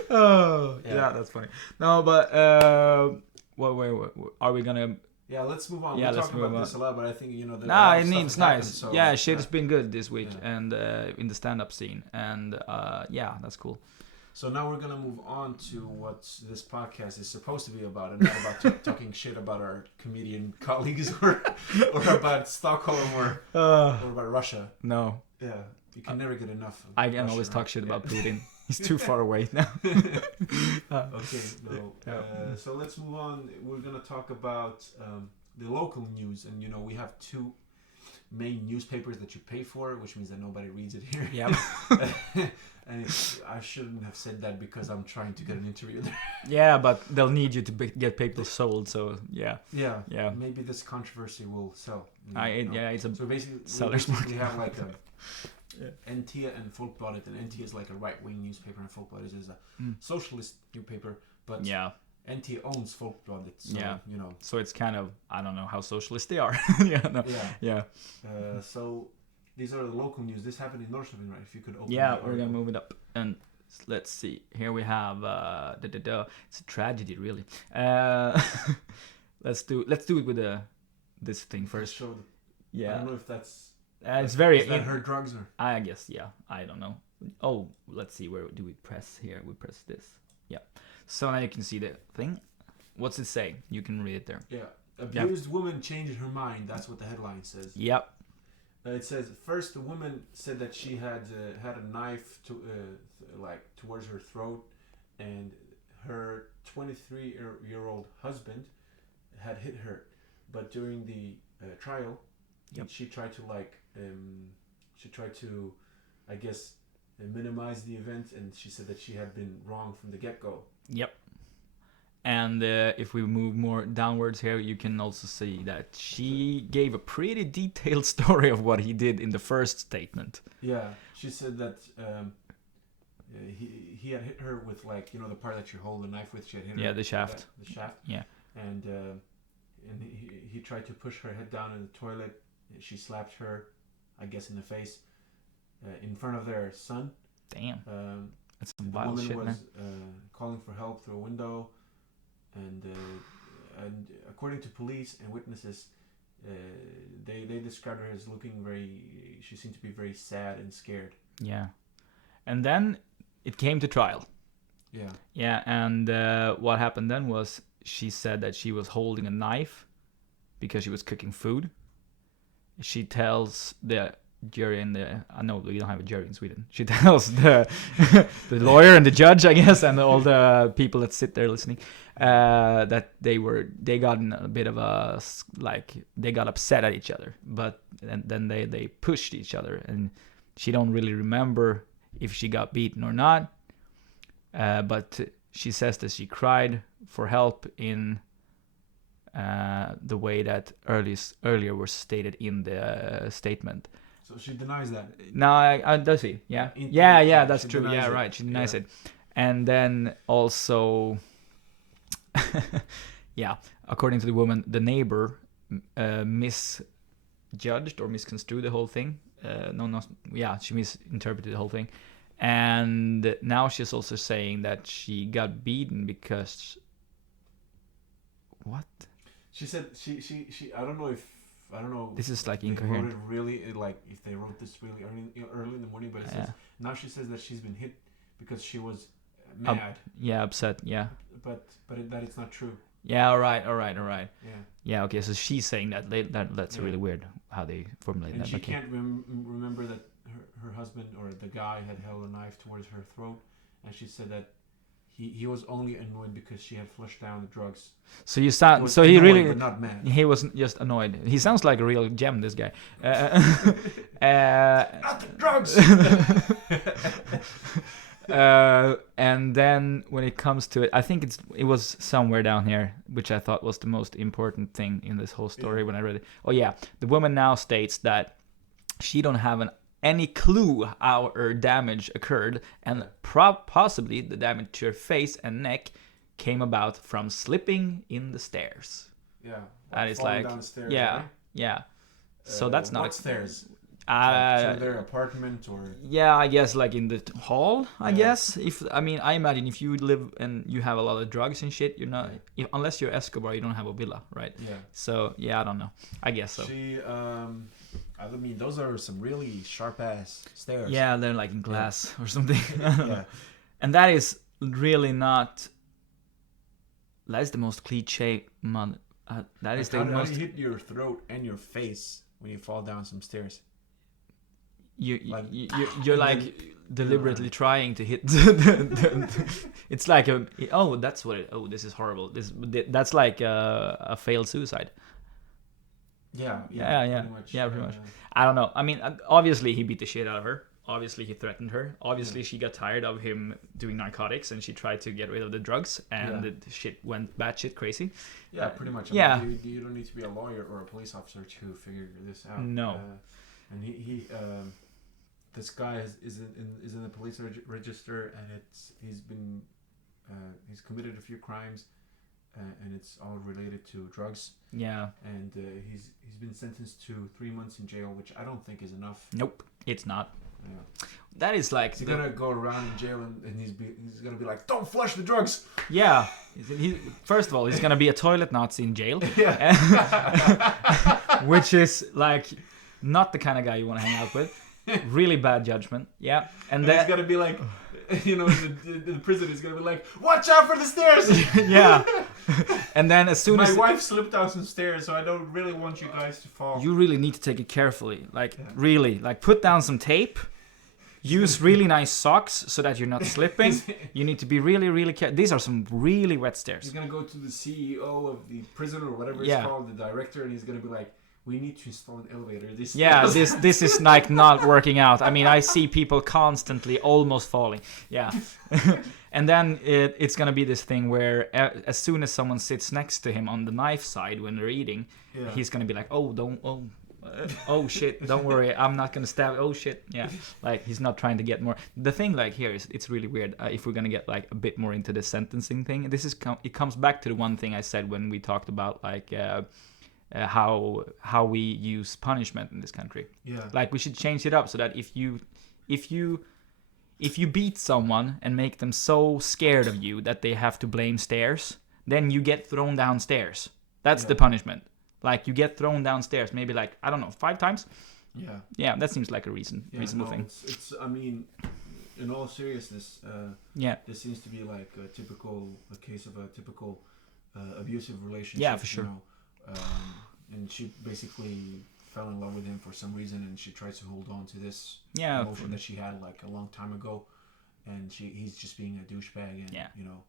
Oh, yeah, that's funny. No, but what are we gonna? Yeah, let's move on. Yeah, We're let's talking move about on. this a lot, but I think a lot Nah, of it stuff means has nice. happened, so, Yeah, shit has been good this week, yeah. and in the stand-up scene, and yeah, that's cool. So now we're gonna move on to what this podcast is supposed to be about, and not about talking shit about our comedian colleagues or about Stockholm or about Russia. No, Yeah, you can never get enough. Of I can Russia, always right? talk shit about Putin. He's too far away now. Okay, no. So let's move on. We're gonna talk about the local news, and we have two main newspapers that you pay for, which means that nobody reads it here. Yep. And I shouldn't have said that because I'm trying to get an interview there. Yeah, but they'll need you to get people sold. So yeah. Yeah. Yeah. Maybe this controversy will sell. Yeah, it's a so basically seller's market. we have like a NT and Folkbladet, and NT is like a right-wing newspaper, and Folkbladet is a socialist newspaper. But yeah. NT owns Folkbladet, so Yeah. you know. So it's kind of, I don't know how socialist they are. Yeah. No. Yeah. Yeah. So these are the local news. This happened in Norrköping, right? If you could open. Yeah, the we're gonna article. move it up, and let's see. Here we have it's a tragedy, really. Let's do it with this thing first. Show the, I Yeah, don't know if that's. it's very. Is that her drugs or? I guess, yeah. I don't know. Oh, let's see. Where do we press here? We press this. Yeah. So now you can see the thing. What's it say? You can read it there. Yeah. Abused woman changed her mind. That's what the headline says. Yep. It says first the woman said that she had a knife towards her throat, and her 23-year-old husband had hit her, but during the trial, she tried to I guess minimize the event, and she said that she had been wrong from the get-go. Yep. And if we move more downwards here, you can also see that she gave a pretty detailed story of what he did in the first statement. Yeah, she said that he had hit her with the part that you hold the knife with. She had hit her. Yeah, the shaft. The shaft. Yeah. And he tried to push her head down in the toilet. She slapped her, I guess, in the face in front of their son. Damn. That's some the wild woman shit, was man. calling for help through a window. And according to police and witnesses, they described her as looking very. She seemed to be very sad and scared. Yeah, and then it came to trial. Yeah. Yeah, and what happened then was she said that she was holding a knife because she was cooking food. She tells the jury and I know we don't have a jury in Sweden. She tells the the lawyer and the judge, I guess, and all the people that sit there listening, that they got in a bit of a they got upset at each other, but then they pushed each other, and she don't really remember if she got beaten or not, but she says that she cried for help in the way that earlier was stated in the statement. So she denies that. No, does he? Yeah. That's true. Yeah, right. She denies it. And then also, according to the woman, the neighbor misjudged or misconstrued the whole thing. She misinterpreted the whole thing. And now she's also saying that she got beaten because... What? She said she I don't know. This is like they incoherent. wrote it really if they wrote this really early in the morning, but it says now she says that she's been hit because she was mad. Upset. Yeah. But that it's not true. Yeah. All right. Yeah. Yeah. Okay. So she's saying that's really weird how they formulate and that. she Okay. can't remember that her husband or the guy had held a knife towards her throat, and she said that he was only annoyed because she had flushed down the drugs. So you sound so annoyed, he really but not mad. he was just annoyed. He sounds like a real gem, this guy. Not the drugs. And then when it comes to it, I think it was somewhere down here, which I thought was the most important thing in this whole story when I read it. Oh yeah, the woman now states that she don't have any clue how her damage occurred, and possibly the damage to her face and neck came about from slipping in the stairs. Yeah. And it's falling like, down the stairs, yeah, right? yeah. So that's not what stairs? Uh, to their apartment or yeah, I guess like in the hall. I Yeah. guess I imagine if you live and you have a lot of drugs and shit, you're not unless you're Escobar, you don't have a villa, right? Yeah. So yeah, I don't know. I guess so. She I mean those are some really sharp ass stairs. Yeah, they're like in glass or something. Yeah. And that is really not. That is the most cliche. That is the how most. do you hit your throat and your face when you fall down some stairs? You're like deliberately trying to hit it's like that's what it, this is horrible, that's like a failed suicide. Yeah. Pretty much. I don't know, I mean, obviously he beat the shit out of her, obviously he threatened her, obviously she got tired of him doing narcotics and she tried to get rid of the drugs, and the shit went batshit crazy. Pretty much. I mean, you don't need to be a lawyer or a police officer to figure this out. No. And he this guy is in the police register, and he's committed a few crimes, and it's all related to drugs. Yeah. And he's been sentenced to 3 months in jail, which I don't think is enough. Nope, it's not. Yeah. That is like he's gonna go around in jail and he's gonna be like, don't flush the drugs. Yeah. First of all, he's gonna be a toilet Nazi in jail. Yeah. Which is like not the kind of guy you want to hang out with. Really bad judgment. Yeah. And then he's gonna be like, the prison is gonna be like, watch out for the stairs. Yeah. And then as soon my as wife slipped down some stairs, so I don't really want you guys to fall. You really need to take it carefully. Like really, like put down some tape. Use really nice socks so that you're not slipping. You need to be really, really careful. These are some really wet stairs. He's gonna go to the CEO of the prison or whatever it's called, the director, and he's gonna be like, we need to install an elevator. This is like not working out. I mean, I see people constantly almost falling. Yeah. And then it's going to be this thing where as soon as someone sits next to him on the knife side when they're eating, he's going to be like, oh shit, don't worry, I'm not going to stab. Oh shit. Yeah. Like he's not trying to get more. The thing like here is it's really weird. If we're going to get like a bit more into the sentencing thing, it comes back to the one thing I said when we talked about like how we use punishment in this country. Yeah. Like we should change it up so that if you beat someone and make them so scared of you that they have to blame stairs, then you get thrown downstairs. That's the punishment. Like you get thrown downstairs, maybe like, I don't know, 5 times. Yeah. Yeah, that seems like a reasonable thing. It's I mean, in all seriousness, this seems to be like a case of a typical abusive relationship. Yeah, for sure. You know? And she basically fell in love with him for some reason, and she tries to hold on to this emotion that she had like a long time ago, and he's just being a douchebag, and you know,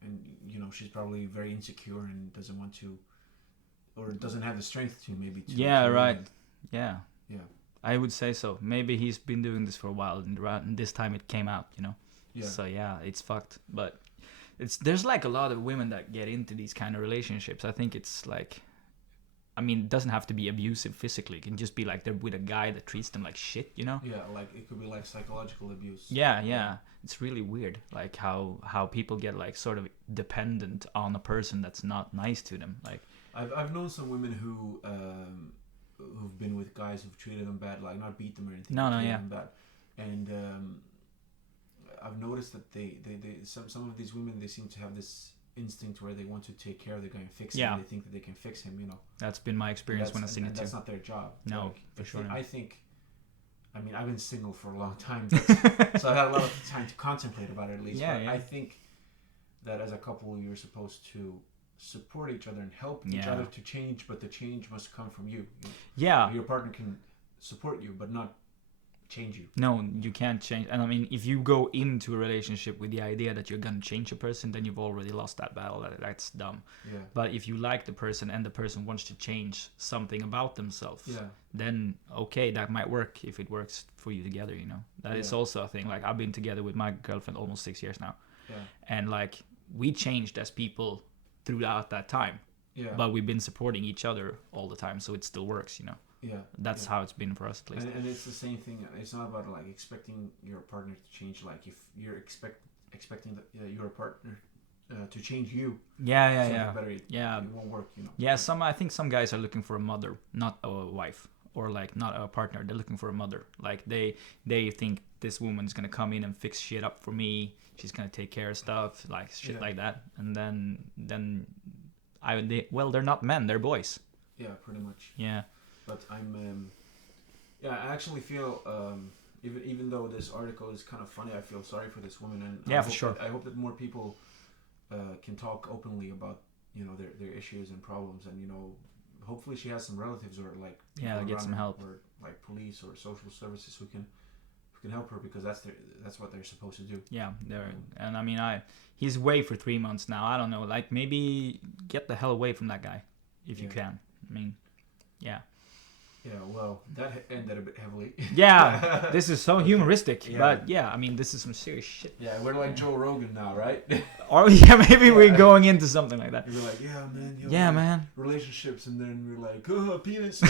and you know, she's probably very insecure and doesn't want to, or doesn't have the strength to maybe. Right. Yeah. I would say so. Maybe he's been doing this for a while, and this time it came out, you know. Yeah. So yeah, it's fucked, but. There's like a lot of women that get into these kind of relationships. I think it's like, I mean, it doesn't have to be abusive physically. It can just be like they're with a guy that treats them like shit, you know? Yeah, like it could be like psychological abuse. Yeah. It's really weird, like how people get like sort of dependent on a person that's not nice to them. Like I've known some women who've been with guys who've treated them bad, like not beat them or anything. Them bad. And I've noticed that they some of these women, they seem to have this instinct where they want to take care of the guy and fix him. They think that they can fix him, you know. That's been my experience when I've seen it too. That's not their job. No, for sure. I mean, I've been single for a long time, so I've had a lot of time to contemplate about it at least. But I think that as a couple, you're supposed to support each other and help each other to change, but the change must come from you. Yeah. Your partner can support you, but not change you. No, you can't change. And I mean, if you go into a relationship with the idea that you're gonna change a person, then you've already lost that battle. That's dumb. Yeah. But if you like the person and the person wants to change something about themselves, then okay, that might work if it works for you together, you know. That is also a thing. Like I've been together with my girlfriend almost 6 years now. Yeah. And like we changed as people throughout that time. Yeah. But we've been supporting each other all the time, so it still works, you know. Yeah, that's how it's been for us at least. And it's the same thing. It's not about like expecting your partner to change. Like if you're expecting your partner to change you. Yeah. Better, Yeah. It won't work, you know. Yeah, I think some guys are looking for a mother, not a wife, or like not a partner. They're looking for a mother. Like they think this woman's gonna come in and fix shit up for me. She's gonna take care of stuff, like shit like that. And then they're not men, they're boys. Yeah, pretty much. Yeah. But I actually feel even though this article is kind of funny, I feel sorry for this woman, and yeah, for sure. I hope that more people can talk openly about, you know, their issues and problems, and, you know, hopefully she has some relatives or like get some help, or like police or social services who can help her, because that's what they're supposed to do. Yeah, and I mean, he's away for 3 months now. I don't know, like maybe get the hell away from that guy if you can. I mean, yeah. Yeah, well, that ended a bit heavily. Yeah, this is so humoristic, but yeah, I mean, this is some serious shit. Yeah, we're like Joe Rogan now, right? Or maybe we're going into something like that. We're like, man, relationships, and then we're like, penis.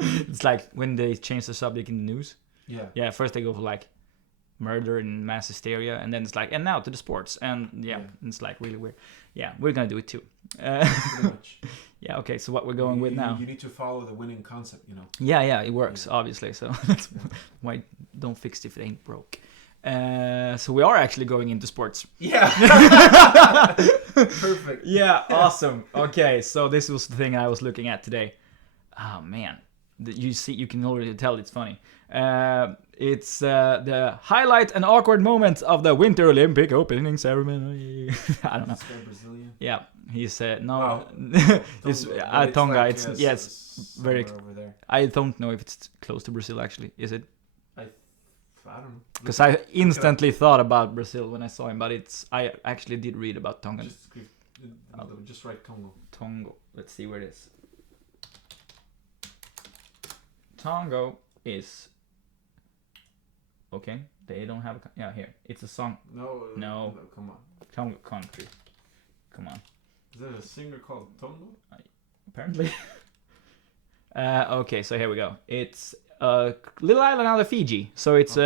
It's like when they change the subject in the news. Yeah, first they go for like murder and mass hysteria, and then it's like, and now to the sports, and it's like really weird. Yeah, we're gonna do it too. Pretty much. Yeah, okay, so what we're going with now. You need to follow the winning concept, you know. Yeah, it works, obviously, so that's why don't fix it if it ain't broke. So we are actually going into sports. Yeah. Perfect. Yeah, awesome. Okay, so this was the thing I was looking at today. Oh, man. You can already tell it's funny. It's the highlight and awkward moments of the Winter Olympic opening ceremony. I don't know. Brazilian. Yeah, he said no. Wow. It's Tonga. Like, it's yes, very. Over there. I don't know if it's close to Brazil. Actually, is it? I don't know. Because I instantly thought about Brazil when I saw him, but I actually did read about Tonga. Just write Congo. Tongo. Let's see where it is. Tongo is okay. They don't have a here. It's a song. No. Come on. Tongo country. Come on. Is there a singer called Tongo? Apparently. Okay, so here we go. It's a little island out of Fiji, so it's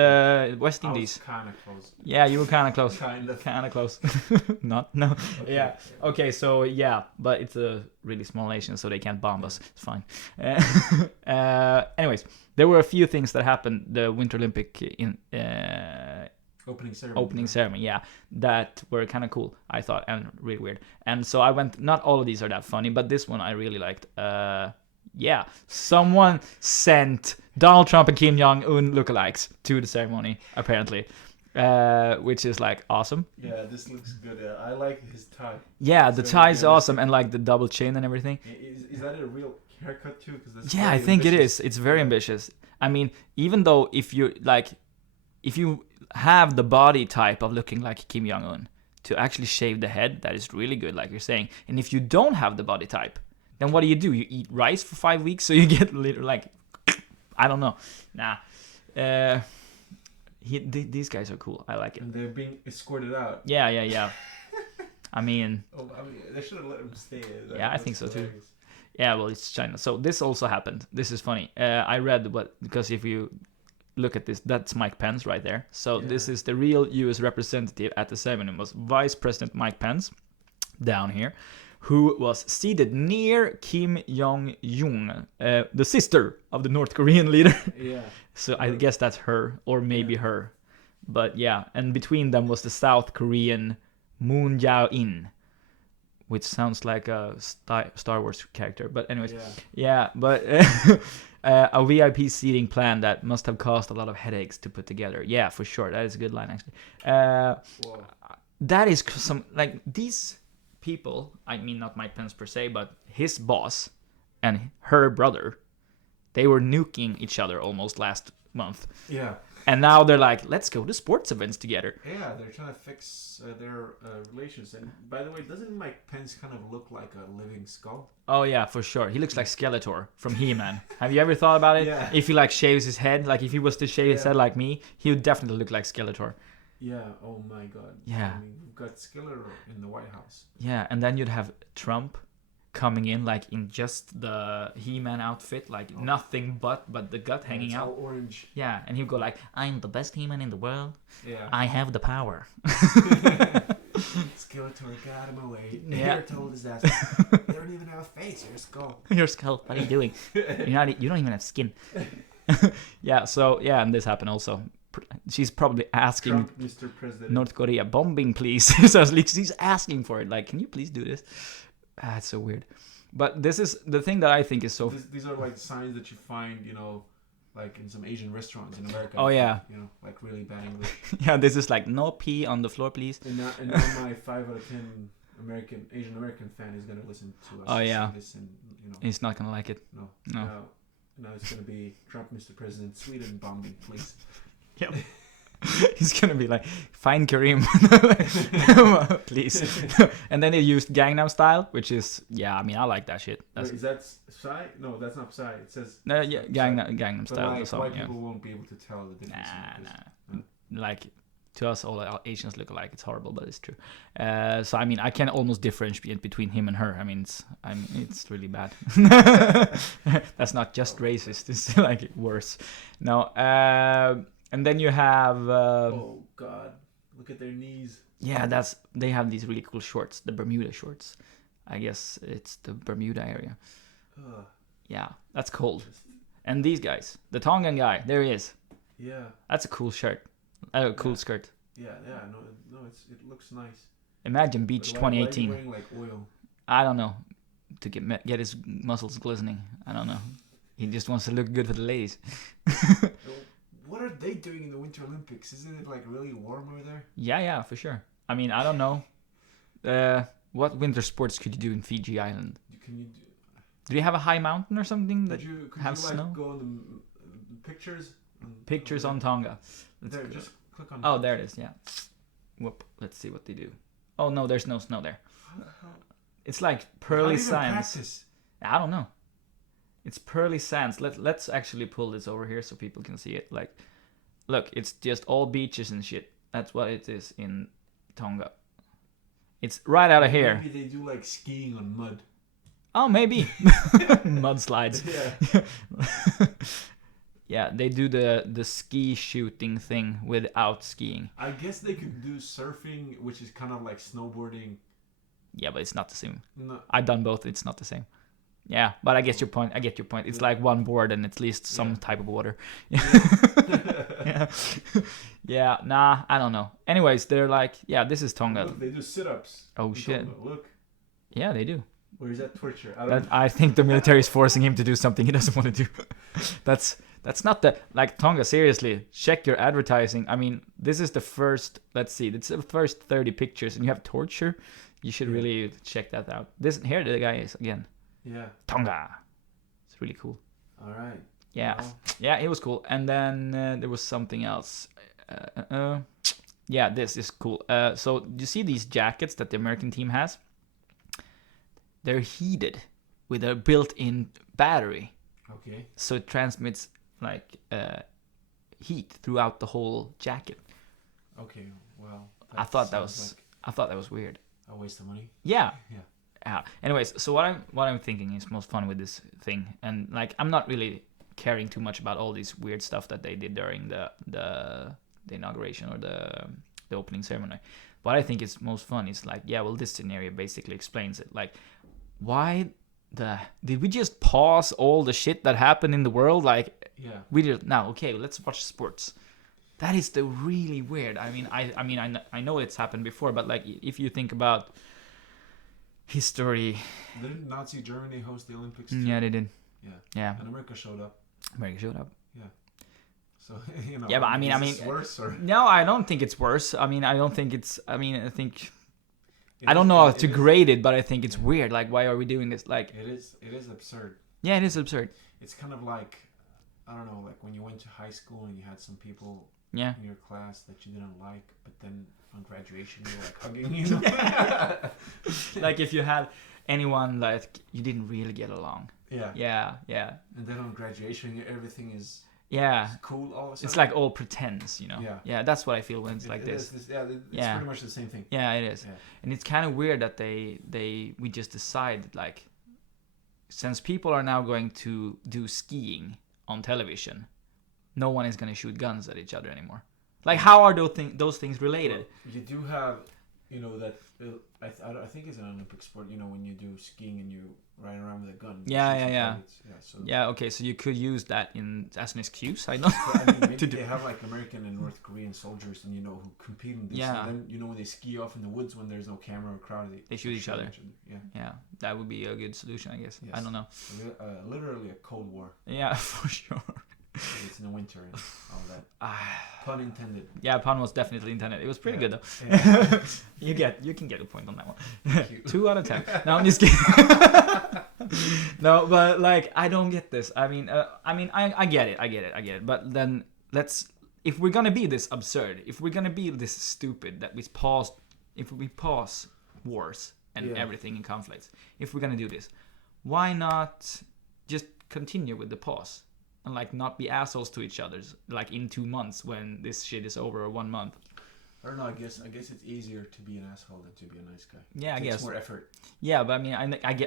West Indies. I was kind of close. Yeah, you were kind of close. Kind of close. Not no. Okay. Yeah. Okay, so yeah, but it's a really small nation, so they can't bomb us. It's fine. Anyways, there were a few things that happened the Winter Olympic in opening ceremony, yeah, that were kind of cool, I thought, and really weird. And so I went. Not all of these are that funny, but this one I really liked. Yeah, someone sent Donald Trump and Kim Jong-un lookalikes to the ceremony, apparently, which is like awesome. Yeah, this looks good. I like his tie. Yeah, the tie is awesome, and like the double chin and everything. Is that a real haircut too? Yeah, I think ambitious. It is. It's very ambitious. I mean, even though if you have the body type of looking like Kim Jong-un, to actually shave the head, that is really good, like you're saying. And if you don't have the body type, then what do? You eat rice for 5 weeks, so you get like, I don't know. Nah. These guys are cool. I like it. And they're being escorted out. Yeah. I mean, they should have let them stay. I think so too. Yeah, well, it's China. So this also happened. This is funny. I read because if you look at this, that's Mike Pence right there. So this is the real U.S. representative at the ceremony. It was Vice President Mike Pence down here, who was seated near Kim Jong-un, the sister of the North Korean leader. Yeah. So I guess that's her, or maybe her. But yeah, and between them was the South Korean Moon Jae-in, which sounds like a Star Wars character. But anyways, but a VIP seating plan that must have caused a lot of headaches to put together. Yeah, for sure. That is a good line, actually. That is some, like, these people, I mean not Mike Pence per se, but his boss and her brother, they were nuking each other almost last month. Yeah. And now they're like, let's go to sports events together. Yeah, they're trying to fix their relations. And by the way, doesn't Mike Pence kind of look like a living skull? Oh yeah, for sure. He looks like Skeletor from He-Man. Have you ever thought about it? Yeah. If he like shaves his head, like if he was to shave his head like me, he would definitely look like Skeletor. Yeah, oh my god. Yeah. I mean, we've got Skeletor in the White House. Yeah, and then you'd have Trump coming in like in just the He-Man outfit, like nothing but the gut hanging out. All orange. Yeah, and he'd go like, I'm the best He-Man in the world. Yeah. I have the power. Skeletor tour, get out of my way. Yeah. You're told his ass. You don't even have a face. You're a skull. Your skull. What are you doing? You don't even have skin. Yeah. So yeah, and this happened also. She's probably asking Trump, Mr. President. North Korea bombing, please. So she's asking for it. Like, can you please do this? It's so weird. But this is the thing that I think is so. These are like signs that you find, like in some Asian restaurants in America. Oh yeah. Like really bad English. Yeah, this is like no pee on the floor, please. And now my 5 out of 10 Asian American fan is gonna listen to us. Oh yeah. This and he's not gonna like it. No. No. Now it's gonna be Trump, Mr. President, Sweden bombing, please. Yep. He's gonna be like, find Kareem, please. And then they used Gangnam Style, which is I like that shit. Wait, is that Psy? No, that's not Psy. It says no, yeah, Gangnam but Style. like, song, white people won't be able to tell the difference. Nah. Like to us, all Asians look alike. It's horrible, but it's true. So I mean, I can almost differentiate between him and her. I mean, it's really bad. That's not just racist. It's like worse. No. And then you have. Oh God! Look at their knees. Yeah, they have these really cool shorts, the Bermuda shorts. I guess it's the Bermuda area. Yeah, that's cold. And these guys, the Tongan guy, there he is. Yeah. That's a cool shirt. Cool skirt. Yeah. No, it looks nice. Imagine Beach 2018. Why is he wearing like oil? I don't know. To get his muscles glistening. I don't know. He just wants to look good for the ladies. What are they doing in the Winter Olympics? Isn't it like really warm over there? Yeah, for sure. I mean, I don't know. What winter sports could you do in Fiji Island? Do you have a high mountain or something that have snow? Go on the pictures? Pictures on Tonga. Just click on. Oh, there it is. Yeah. Whoop. Let's see what they do. Oh no, there's no snow there. It's like pearly sands. I don't know. It's pearly sands. Let's actually pull this over here so people can see it. Like, look, it's just all beaches and shit. That's what it is in Tonga. It's right out of here. Maybe they do like skiing on mud. Oh, maybe mudslides. Yeah. Yeah, they do the ski shooting thing without skiing. I guess they could do surfing, which is kind of like snowboarding. Yeah, but it's not the same. No. I've done both. It's not the same. Yeah, but I get your point. It's like one board and at least some type of water. Yeah. Yeah, nah, I don't know. Anyways, they're like, this is Tonga. Look, they do sit-ups. Oh, shit. Tonga. Look. Yeah, they do. Or is that torture? I think the military is forcing him to do something he doesn't want to do. That's not like Tonga, seriously. Check your advertising. I mean, this is the first, let's see, it's the first 30 pictures and you have torture. You should really check that out. Here the guy is again. Yeah. Tonga. It's really cool. All right. Yeah. Well. Yeah, it was cool. And then there was something else. Yeah, this is cool. So you see these jackets that the American team has? They're heated with a built-in battery. Okay. So it transmits like heat throughout the whole jacket. Okay. Well, I thought that was weird. A waste of money. Yeah. Yeah. Anyways, so what I'm thinking is most fun with this thing, and like I'm not really caring too much about all this weird stuff that they did during the inauguration or the opening ceremony. What I think is most fun is like, this scenario basically explains it. Like, why did we just pause all the shit that happened in the world? Like, we just let's watch sports. That is the really weird. I mean, I know it's happened before, but like if you think about history, didn't Nazi Germany host the Olympics too? Yeah, they did. Yeah. And America showed up. Yeah. So Yeah, but I mean, it's worse or? No, I don't think it's worse. I think. I don't know how to grade it, but I think it's weird. Like, why are we doing this? Like, it is absurd. Yeah, it is absurd. It's kind of like, I don't know, like when you went to high school and you had some people in your class that you didn't like, but then on graduation you were like hugging you. Like if you had anyone like you didn't really get along. Yeah. And then on graduation everything is cool all of a sudden. It's like all pretends, Yeah, that's what I feel when it's like this. It's pretty much the same thing. Yeah, it is. Yeah. And it's kind of weird that we just decided, like, since people are now going to do skiing on television, no one is going to shoot guns at each other anymore. Like, how are those things related? Well, you do have you know that I think it's an Olympic sport. You know, when you do skiing and you ride around with a gun. Yeah, shoot yeah, some yeah. targets. Yeah. So. Yeah, okay, so you could use that as an excuse, I know. But, I mean, maybe they have like American and North Korean soldiers, and you know who compete in this. Yeah. And then you know when they ski off in the woods when there's no camera or crowd, They shoot each other. Yeah. Yeah, that would be a good solution, I guess. Yes. I don't know. Literally a Cold War. Yeah, for sure. It's in the winter and all that. Pun intended. Yeah, pun was definitely intended. It was pretty good though. Yeah. you can get a point on that one. Thank you. 2 out of 10. No, I'm just kidding. No, but like I don't get this. I mean, I get it. But then if we're gonna be this absurd, if we're gonna be this stupid that if we pause wars and everything in conflicts, if we're gonna do this, why not just continue with the pause? And like not be assholes to each other like in 2 months when this shit is over, or 1 month. I don't know. I guess it's easier to be an asshole than to be a nice guy. Yeah, I guess. It's more effort. Yeah, but I mean,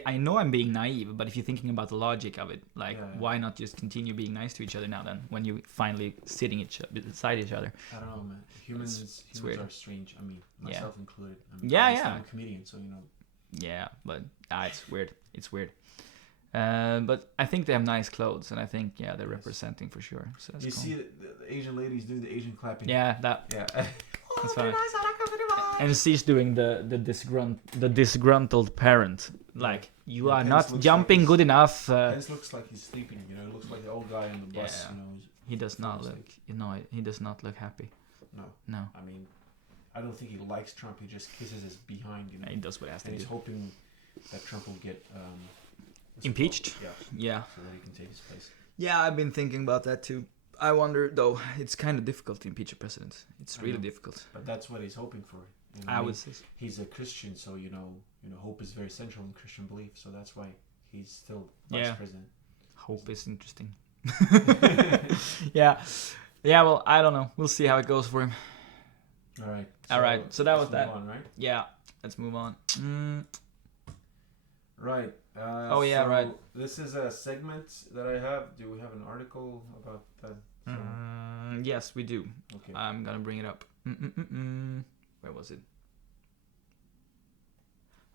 I know I'm being naive, but if you're thinking about the logic of it, like, why not just continue being nice to each other now? Then, when you finally sitting beside each other. I don't know, man. Humans are strange. I mean, myself included. I mean, I'm a comedian, so you know. Yeah, but it's weird. It's weird. But I think they have nice clothes, and I think they're representing for sure. So that's you cool. see the Asian ladies do the Asian clapping. Yeah, that. Yeah. That's fine. And she's doing the disgruntled parent. Like, you are not jumping like good enough. Pence looks like he's sleeping. You know, he looks like the old guy on the bus. You know, he does not look. He does not look happy. No. I mean, I don't think he likes Trump. He just kisses his behind. You know. He does what he has to do. He's hoping that Trump will get impeached. Yeah. So that he can take his place. Yeah, I've been thinking about that too. I wonder, though, it's kind of difficult to impeach a president. It's really difficult. But that's what he's hoping for. You know, I would say so. He's a Christian, so you know, hope is very central in Christian belief. So that's why he's still vice president. Hope is interesting. Yeah. Well, I don't know. We'll see how it goes for him. All right. So that was that. On, right? Yeah. Let's move on. Right. Right. This is a segment that I have. Do we have an article about that? Yes, we do. Okay. I'm gonna bring it up. Where was it?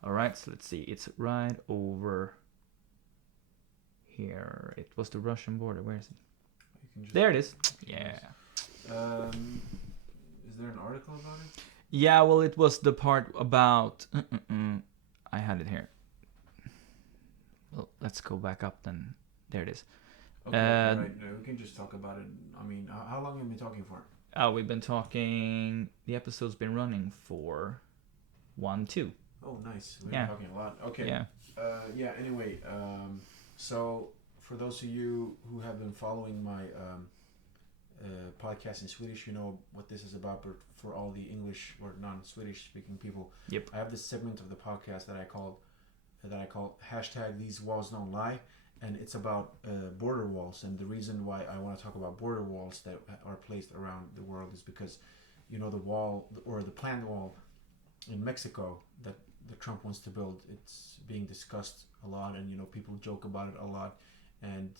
All right. So let's see. It's right over here. It was the Russian border. Where is it? There it is. Yeah. Is there an article about it? Yeah. Well, it was the part about. I had it here. Well, let's go back up then. There it is. Okay, right. We can just talk about it. I mean, how long have we been talking for? We've been talking. The episode's been running for 1-2. Oh, nice. We've been talking a lot. Okay. Yeah. Anyway, so for those of you who have been following my podcast in Swedish, you know what this is about. But for all the English or non-Swedish speaking people, yep. I have this segment of the podcast that I call #TheseWallsDon'tLie, and it's about border walls. And the reason why I want to talk about border walls that are placed around the world is because, you know, the wall or the planned wall in Mexico that Trump wants to build, it's being discussed a lot, and you know, people joke about it a lot, and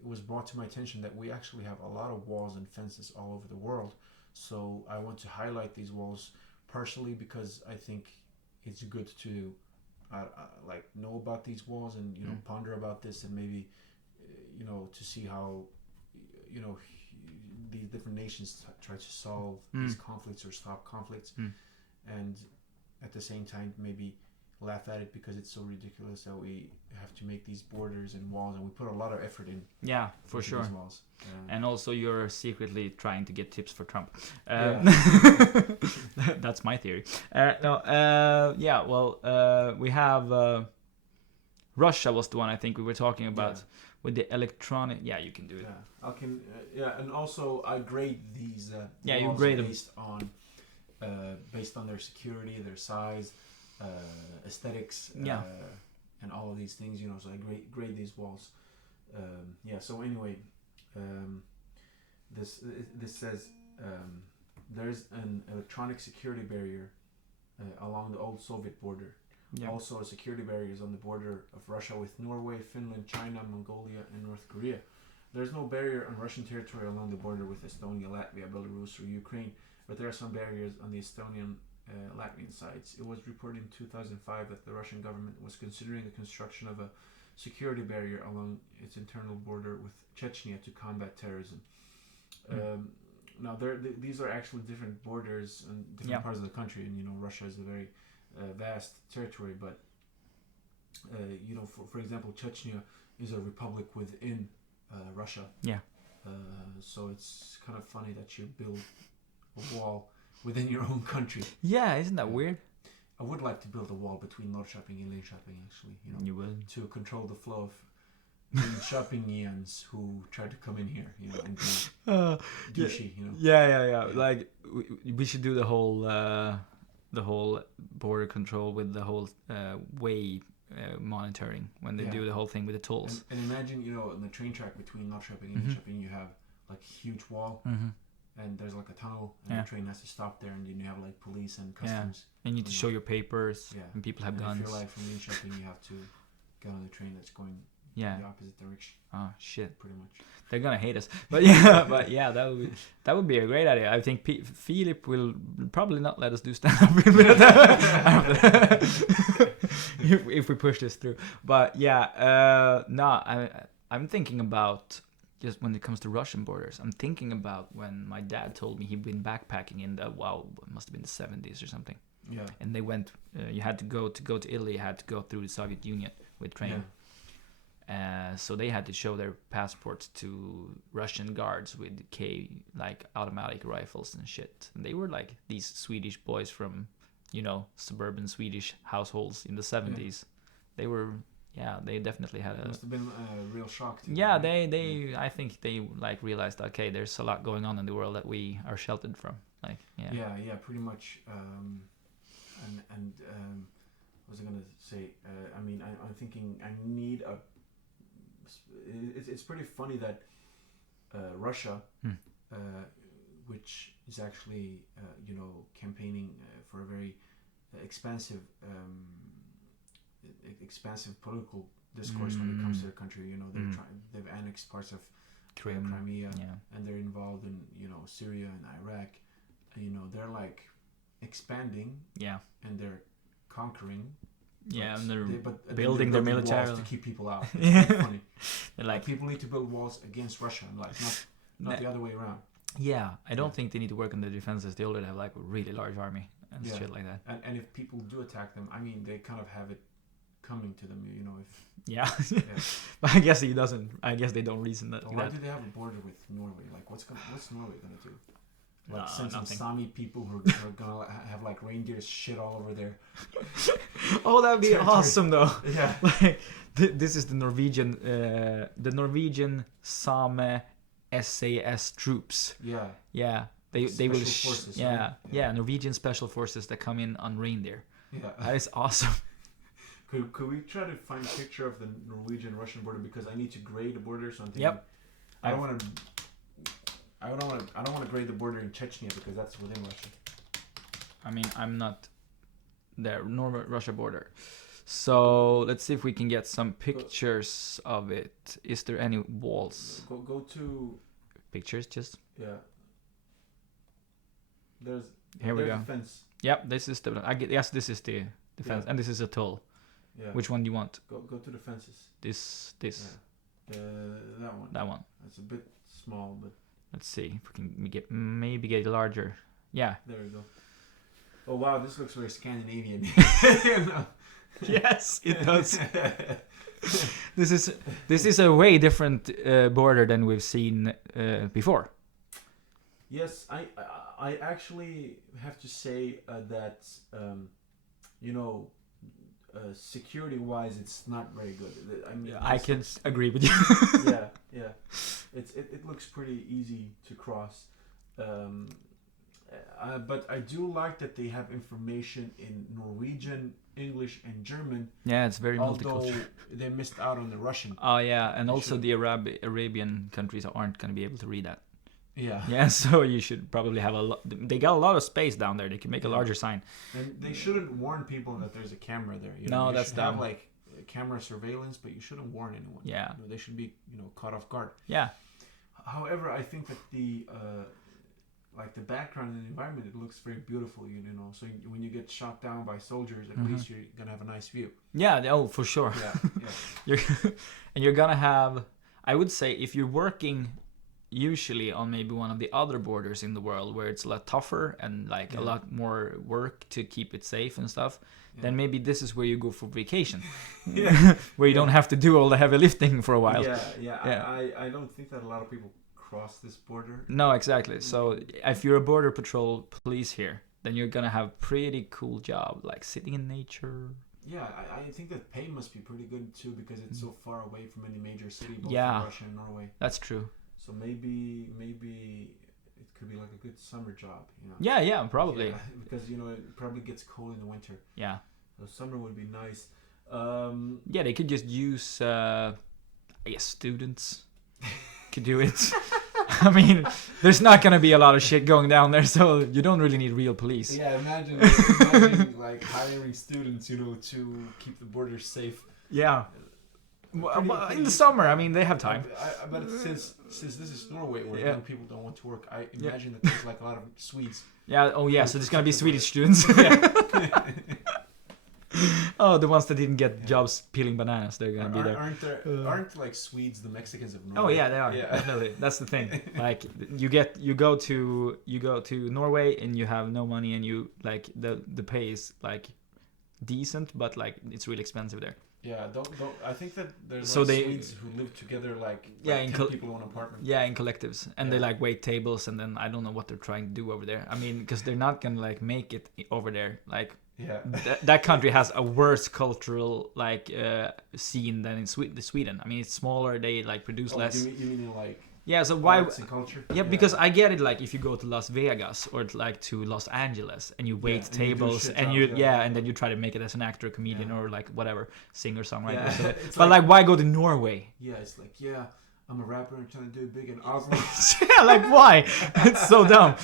it was brought to my attention that we actually have a lot of walls and fences all over the world. So I want to highlight these walls partially because I think it's good to like know about these walls and you know ponder about this, and maybe you know, to see how you know these different nations try to solve these conflicts or stop conflicts, and at the same time maybe laugh at it because it's so ridiculous that we have to make these borders and walls, and we put a lot of effort in. Yeah, for sure. These walls. And also you're secretly trying to get tips for Trump. That's my theory. We have Russia was the one I think we were talking about with the electronic. Yeah, you can do it. Yeah, I can. And also I grade these. You grade them based on their security, their size, aesthetics, and all of these things. You know, so I grade these walls. So anyway, this says there's an electronic security barrier along the old Soviet border. Also, a security barrier is on the border of Russia with Norway, Finland, China, Mongolia, and North Korea. There's no barrier on Russian territory along the border with Estonia, Latvia, Belarus, or Ukraine, but there are some barriers on the Estonian Latvian sites. It was reported in 2005 that the Russian government was considering the construction of a security barrier along its internal border with Chechnya to combat terrorism. Now, these are actually different borders and different parts of the country, and Russia is a very vast territory. But for example, Chechnya is a republic within Russia. Yeah. So it's kind of funny that you build a wall within your own country. Yeah, isn't that weird? I would like to build a wall between Norrköping and Linköping, actually. You would. To control the flow of Linköpingians who try to come in here, and be douchey, Yeah. Like we should do the whole border control with the whole way monitoring when they do the whole thing with the tolls. And imagine, in the train track between Norrköping and Linköping, you have like a huge wall. And there's like a tunnel, and the train has to stop there, and then you have like police and customs. And you need to show your papers, and people have guns. If you're like from Linköping, you have to get on the train that's going the opposite direction. Oh shit! Pretty much. They're gonna hate us, but that would be a great idea. I think Philip will probably not let us do stand up if we push this through. But I'm thinking about. Just when it comes to Russian borders, I'm thinking about when my dad told me he'd been backpacking in it must have been the 70s or something. Yeah. And they went, you had to go to Italy, you had to go through the Soviet Union with train. Yeah. So they had to show their passports to Russian guards with automatic rifles and shit. And they were like these Swedish boys from, suburban Swedish households in the 70s. They were. Yeah, they definitely had It must have been a real shock to them. Yeah, I think they realized, okay, there's a lot going on in the world that we are sheltered from. Yeah, pretty much. And what was I gonna say? I'm thinking I need a. It's pretty funny that Russia, which is actually campaigning for a very expansive political discourse when it comes to their country. They've annexed parts of Crimea, and they're involved in Syria and Iraq. They're like expanding, and they're conquering. And they're building their military walls to keep people out. It's funny. They're like people need to build walls against Russia, not the other way around. Yeah, I don't think they need to work on the defenses. They already have like a really large army and shit like that. And if people do attack them, they kind of have it coming to them, But I guess he doesn't. I guess they don't reason that. Why do they have a border with Norway? Like, what's Norway gonna do? Like, send some Sami people who are gonna have like reindeer shit all over there. Oh, that'd be awesome, though. Yeah. Like, this is the Norwegian Same SAS troops. Yeah. Yeah. They will. Forces, yeah. Norwegian special forces that come in on reindeer. Yeah. That is awesome. Could we try to find a picture of the Norwegian-Russian border, because I need to grade the border, so I'm thinking. Yep. I don't want to grade the border in Chechnya because that's within Russia. I'm not there. Russia border. So let's see if we can get some pictures of it. Is there any walls? Go to pictures, just. Yeah. There's we go. The fence. Yep, this is the. Yes, this is the fence, and this is a toll. Yeah. Which one do you want? Go to the fences. This. Yeah. That one. That one. It's a bit small, but. Let's see if we can maybe get larger. Yeah. There we go. Oh wow, this looks very Scandinavian. Yes, it does. This is a way different border than we've seen before. Yes, I actually have to say that security-wise, it's not very good. I can agree with you. yeah. It looks pretty easy to cross, but I do like that they have information in Norwegian, English, and German. Yeah, it's very although multicultural. They missed out on the Russian. Oh yeah, and also the Arabian countries aren't going to be able to read that. Yeah. Yeah, so you should probably have they got a lot of space down there. They can make a larger sign. And they shouldn't warn people that there's a camera there. No, that's dumb. Have like camera surveillance, but you shouldn't warn anyone. Yeah. They should be caught off guard. Yeah. However, I think that the like the background and the environment, it looks very beautiful. You know, so when you get shot down by soldiers, at least you're gonna have a nice view. Yeah. Oh, for sure. Yeah. You're gonna have. I would say if you're working usually on maybe one of the other borders in the world where it's a lot tougher and like a lot more work to keep it safe and stuff, then maybe this is where you go for vacation. Where you don't have to do all the heavy lifting for a while. I don't think that a lot of people cross this border. No, exactly. So if you're a border patrol police here, then you're gonna have pretty cool job, like sitting in nature. Yeah, I think that pay must be pretty good too because it's so far away from any major city, both Yeah. in Russia and Norway. That's true. So maybe it could be like a good summer job, you know. Yeah, probably. Yeah, because you know it probably gets cold in the winter. Yeah. So summer would be nice. Yeah, they could just use, I guess, students could do it. I mean, there's not gonna be a lot of shit going down there, so you don't really need real police. Yeah, imagine like hiring students, you know, to keep the borders safe. Yeah. In the summer, I mean, they have time. But since this is Norway, where young people don't want to work, I imagine that there's like a lot of Swedes. Yeah. Oh, yeah. So there's gonna be Swedish students. Oh, the ones that didn't get jobs peeling bananas, they're gonna be there. Aren't like Swedes the Mexicans of Norway? Oh yeah, they are. Yeah. Definitely. That's the thing. Like you go to Norway and you have no money and you like the pay is like decent, but like it's really expensive there. Yeah, don't. I think that there's so they, Swedes who live together like 10 people in an apartment. Yeah, in collectives, and they like wait tables, and then I don't know what they're trying to do over there. I mean, because they're not gonna like make it over there. Like, that country has a worse cultural like scene than in Sweden. I mean, it's smaller. They like produce less. You mean like? Yeah, so why? Arts and culture? Yeah, because I get it. Like, if you go to Las Vegas or like to Los Angeles and you wait tables and and then you try to make it as an actor, comedian, or like whatever, singer, songwriter. Yeah. But like, why go to Norway? Yeah, it's like I'm a rapper and trying to do it big in Oslo. Yeah, like why? It's so dumb.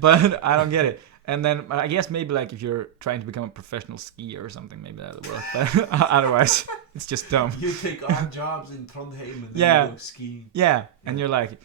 But I don't get it. And then I guess maybe like if you're trying to become a professional skier or something, maybe that would work. But otherwise, it's just dumb. You take odd jobs in Trondheim and then you go skiing. Yeah, and you're like,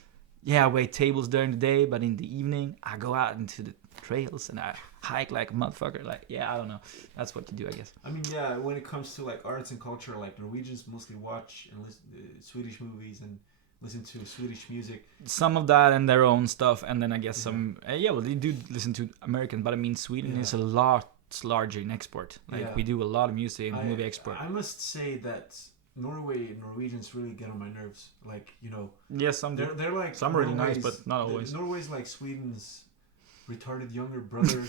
I wait tables during the day, but in the evening I go out into the trails and I hike like a motherfucker. Like, I don't know. That's what you do, I guess. I mean, when it comes to like arts and culture, like Norwegians mostly watch and listen to Swedish movies and listen to Swedish music. Some of that and their own stuff, and then I guess some. Well, they do listen to American, but I mean, Sweden is a lot larger in export. Like we do a lot of music and movie export. I must say that Norwegians really get on my nerves. Like, you know. Yes, some do. They're like some are really nice, but not always. Norway's like Sweden's retarded younger brother.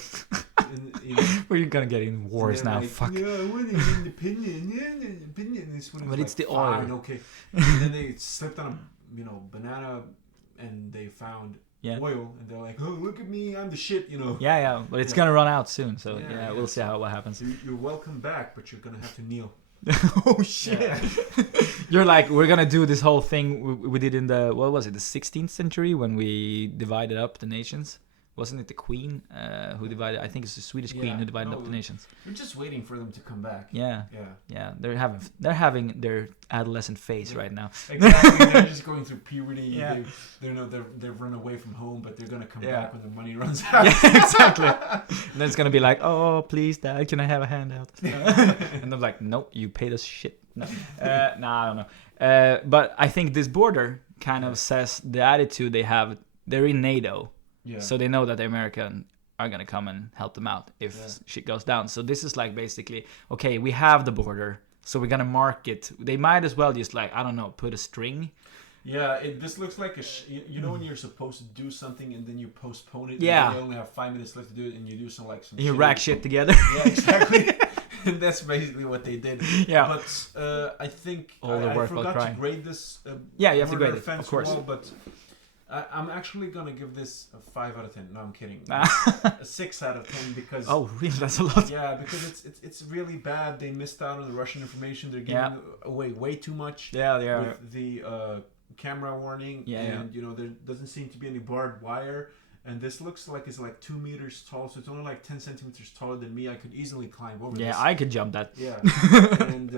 We're gonna get in wars now. Like, fuck. Yeah, I want an opinion. But it's like, the oil. Fine, okay. And then they slipped on a banana, and they found oil, and they're like, "Oh, look at me, I'm the shit," you know. Yeah, but it's gonna run out soon, so we'll see what happens. You're welcome back, but you're gonna have to kneel. Oh shit! Yeah. You're like, we're gonna do this whole thing we did in the 16th century when we divided up the nations. Wasn't it the Queen who divided? I think it's the Swedish Queen who divided up the nations. We're just waiting for them to come back. Yeah. They're having their adolescent phase right now. Exactly. They're just going through puberty. Yeah. They've run away from home, but they're gonna come back when their money runs out. Yeah, exactly. And then it's gonna be like, oh, please, Dad, can I have a handout? And they're like, nope, you paid us shit. No, I don't know. But I think this border kind of says the attitude they have. They're in NATO. Yeah. So they know that the Americans are going to come and help them out if shit goes down. So this is like basically, okay, we have the border, so we're going to mark it. They might as well just like, I don't know, put a string. Yeah, this looks like you know when you're supposed to do something and then you postpone it. Yeah. And you only have 5 minutes left to do it and you do some you rack shit together. Yeah, exactly. And that's basically what they did. Yeah. But I think I forgot to grade this. You have to grade it, of course. Wall, but I'm actually gonna give this a 5 out of 10. No, I'm kidding. A 6 out of 10 because. Oh, really? That's a lot. Yeah, because it's really bad. They missed out on the Russian information. They're giving away way too much. Yeah, they are. With the camera warning, and there doesn't seem to be any barbed wire. And this looks like it's like 2 meters tall, so it's only like 10 centimeters taller than me. I could easily climb over this. Yeah, I could jump that. Yeah, and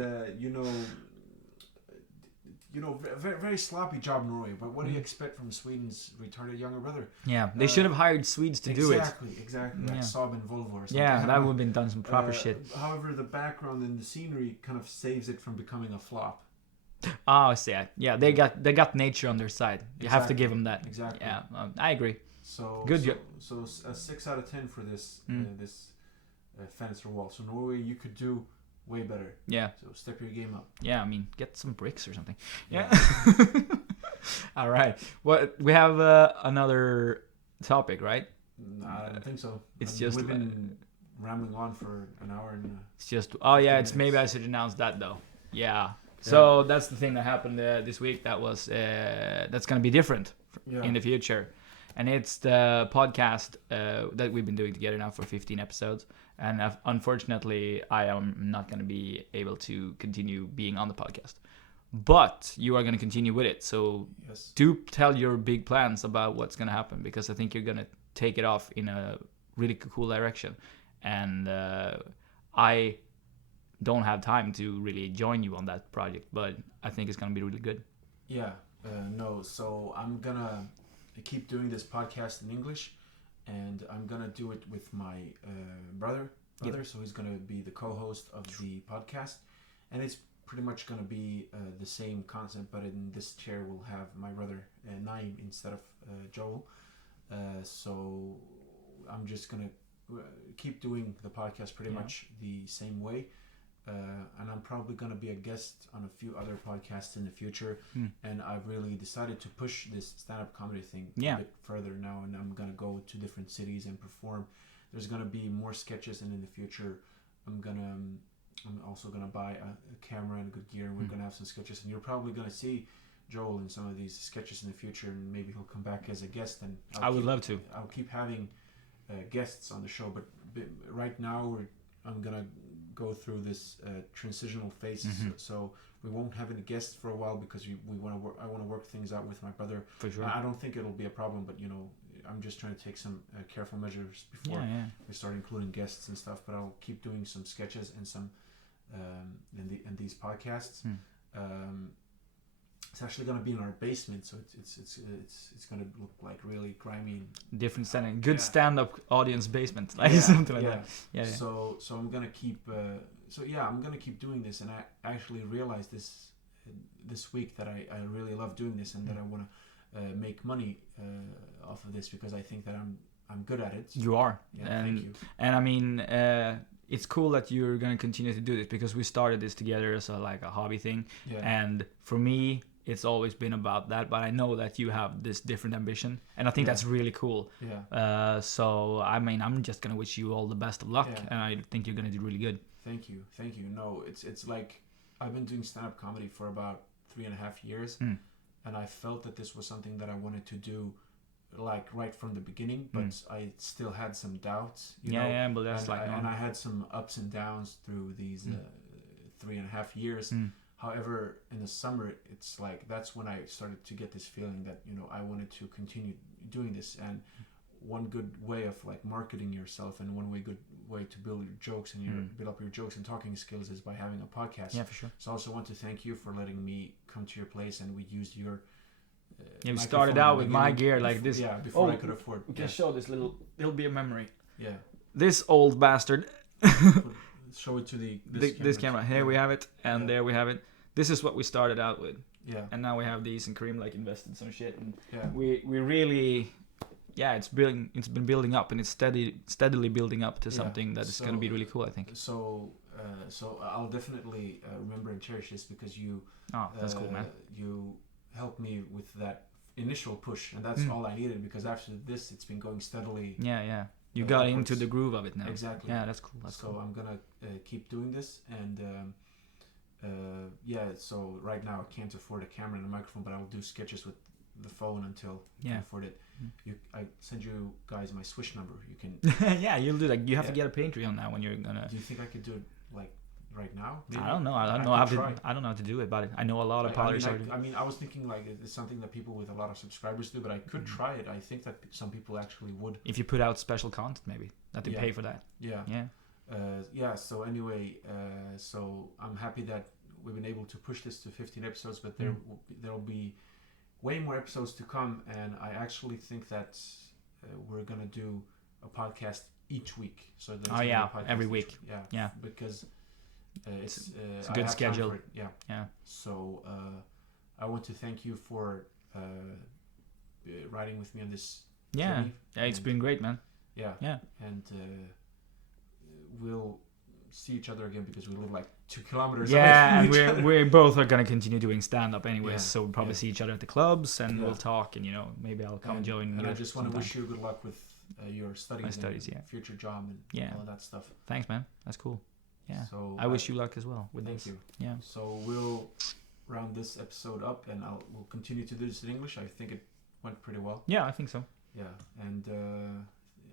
very, very sloppy job in Norway. But what do you expect from Sweden's retarded younger brother? Yeah, they should have hired Swedes to do it. Exactly. Like Saab and Volvo or something. Yeah, that would have been done some proper shit. However, the background and the scenery kind of saves it from becoming a flop. Oh, yeah. They got nature on their side. You have to give them that. Exactly. Yeah, I agree. So good. So a 6 out of 10 for this fence or wall. So Norway, you could do way better. Yeah. So step your game up. Yeah, I mean, get some bricks or something. Yeah. All right. Well, we have another topic, right? No, I don't think so. We've been rambling on for an hour and. It's just. Oh yeah, it's maybe I should announce that though. Yeah. So that's the thing that happened this week. That's gonna be different in the future, and it's the podcast that we've been doing together now for 15 episodes. And unfortunately, I am not gonna be able to continue being on the podcast. But you are gonna continue with it. So do tell your big plans about what's gonna happen, because I think you're gonna take it off in a really cool direction. And I don't have time to really join you on that project, but I think it's gonna be really good. Yeah, so I'm gonna keep doing this podcast in English, and I'm gonna do it with my brother. So he's gonna be the co-host of the podcast, and it's pretty much gonna be the same concept, but in this chair we'll have my brother Naim instead of Joel. So I'm just gonna keep doing the podcast pretty much the same way. And I'm probably going to be a guest on a few other podcasts in the future. And I've really decided to push this stand-up comedy thing a bit further now, and I'm going to go to different cities and perform. There's going to be more sketches, and in the future I'm also going to buy a camera and good gear, and we're going to have some sketches, and you're probably going to see Joel in some of these sketches in the future, and maybe he'll come back as a guest, and I would love to. I'll keep having guests on the show, but right now I'm going to go through this transitional phase, so we won't have any guests for a while, because we want to work. I want to work things out with my brother. For sure. I don't think it'll be a problem, but I'm just trying to take some careful measures before we start including guests and stuff. But I'll keep doing some sketches and some in these podcasts. It's actually going to be in our basement, so it's going to look like really grimy. Different standing, good stand-up audience basement, like something like that. Yeah. So I'm going to keep. I'm going to keep doing this, and I actually realized this week that I really love doing this, and that I want to make money off of this, because I think that I'm good at it. You are. Yeah, thank you. And I mean, it's cool that you're going to continue to do this, because we started this together as a hobby thing. Yeah. And for me, it's always been about that, but I know that you have this different ambition, and I think that's really cool. Yeah. So I mean, I'm just gonna wish you all the best of luck, and I think you're gonna do really good. Thank you. No, it's like I've been doing stand-up comedy for about 3.5 years, and I felt that this was something that I wanted to do, like right from the beginning, but I still had some doubts. But that's and I had some ups and downs through these 3.5 years. However, in the summer, it's like that's when I started to get this feeling that I wanted to continue doing this. And one good way of marketing yourself, and good way to build your jokes and build up your jokes and talking skills, is by having a podcast. Yeah, for sure. So I also want to thank you for letting me come to your place, and we used your. We started out with my gear like this. Yeah, before I could afford. We can show this it'll be a memory. Yeah. This old bastard. Show it to this camera. Here we have it, and there we have it. This is what we started out with. Yeah. And now we have these, and Kareem invested some shit, and we really, it's been building up, and it's steadily building up to something that is going to be really cool, I think. So I'll definitely remember and cherish this, because you. Oh, that's cool, man. You helped me with that initial push, and that's all I needed, because after this, it's been going steadily. Yeah. You got into the groove of it now. Exactly. Yeah, that's cool. So I'm gonna keep doing this, and. So right now I can't afford a camera and a microphone, but I will do sketches with the phone until I can afford it. I send you guys my Swish number. You can. Yeah, you'll do that. You have to get a Patreon now when you're gonna. Do you think I could do it right now? Maybe? I don't know. I don't know how to do it, but I know a lot of potters. I was thinking it's something that people with a lot of subscribers do, but I could try it. I think that some people actually would. If you put out special content, maybe that they pay for that. Yeah. So anyway, so I'm happy that we've been able to push this to 15 episodes, but there'll be way more episodes to come, and I actually think that we're gonna do a podcast each week. So every week. Yeah, because it's a good schedule. Yeah. So I want to thank you for riding with me on this. Journey. It's been great, man. Yeah. And we'll see each other again because we live like 2 kilometers away from each other. We both are gonna continue doing stand-up anyways, so we'll probably see each other at the clubs, and we'll talk, and maybe I'll come and join. And I just want to wish you good luck with your studies, future job, and all that stuff. Thanks, man. That's cool. Yeah. So I wish you luck as well with this. Thank you. Yeah. So we'll round this episode up, and we'll continue to do this in English. I think it went pretty well. Yeah, I think so. Yeah, and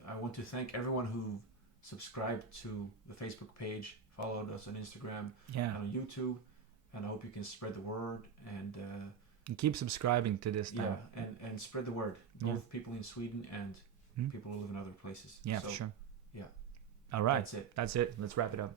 I want to thank everyone who subscribed to the Facebook page, followed us on Instagram, and on YouTube, and I hope you can spread the word and keep subscribing to this. Yeah, and spread the word. Both people in Sweden and people who live in other places. Yeah, for sure. Yeah. All right. That's it. That's it. Let's wrap it up.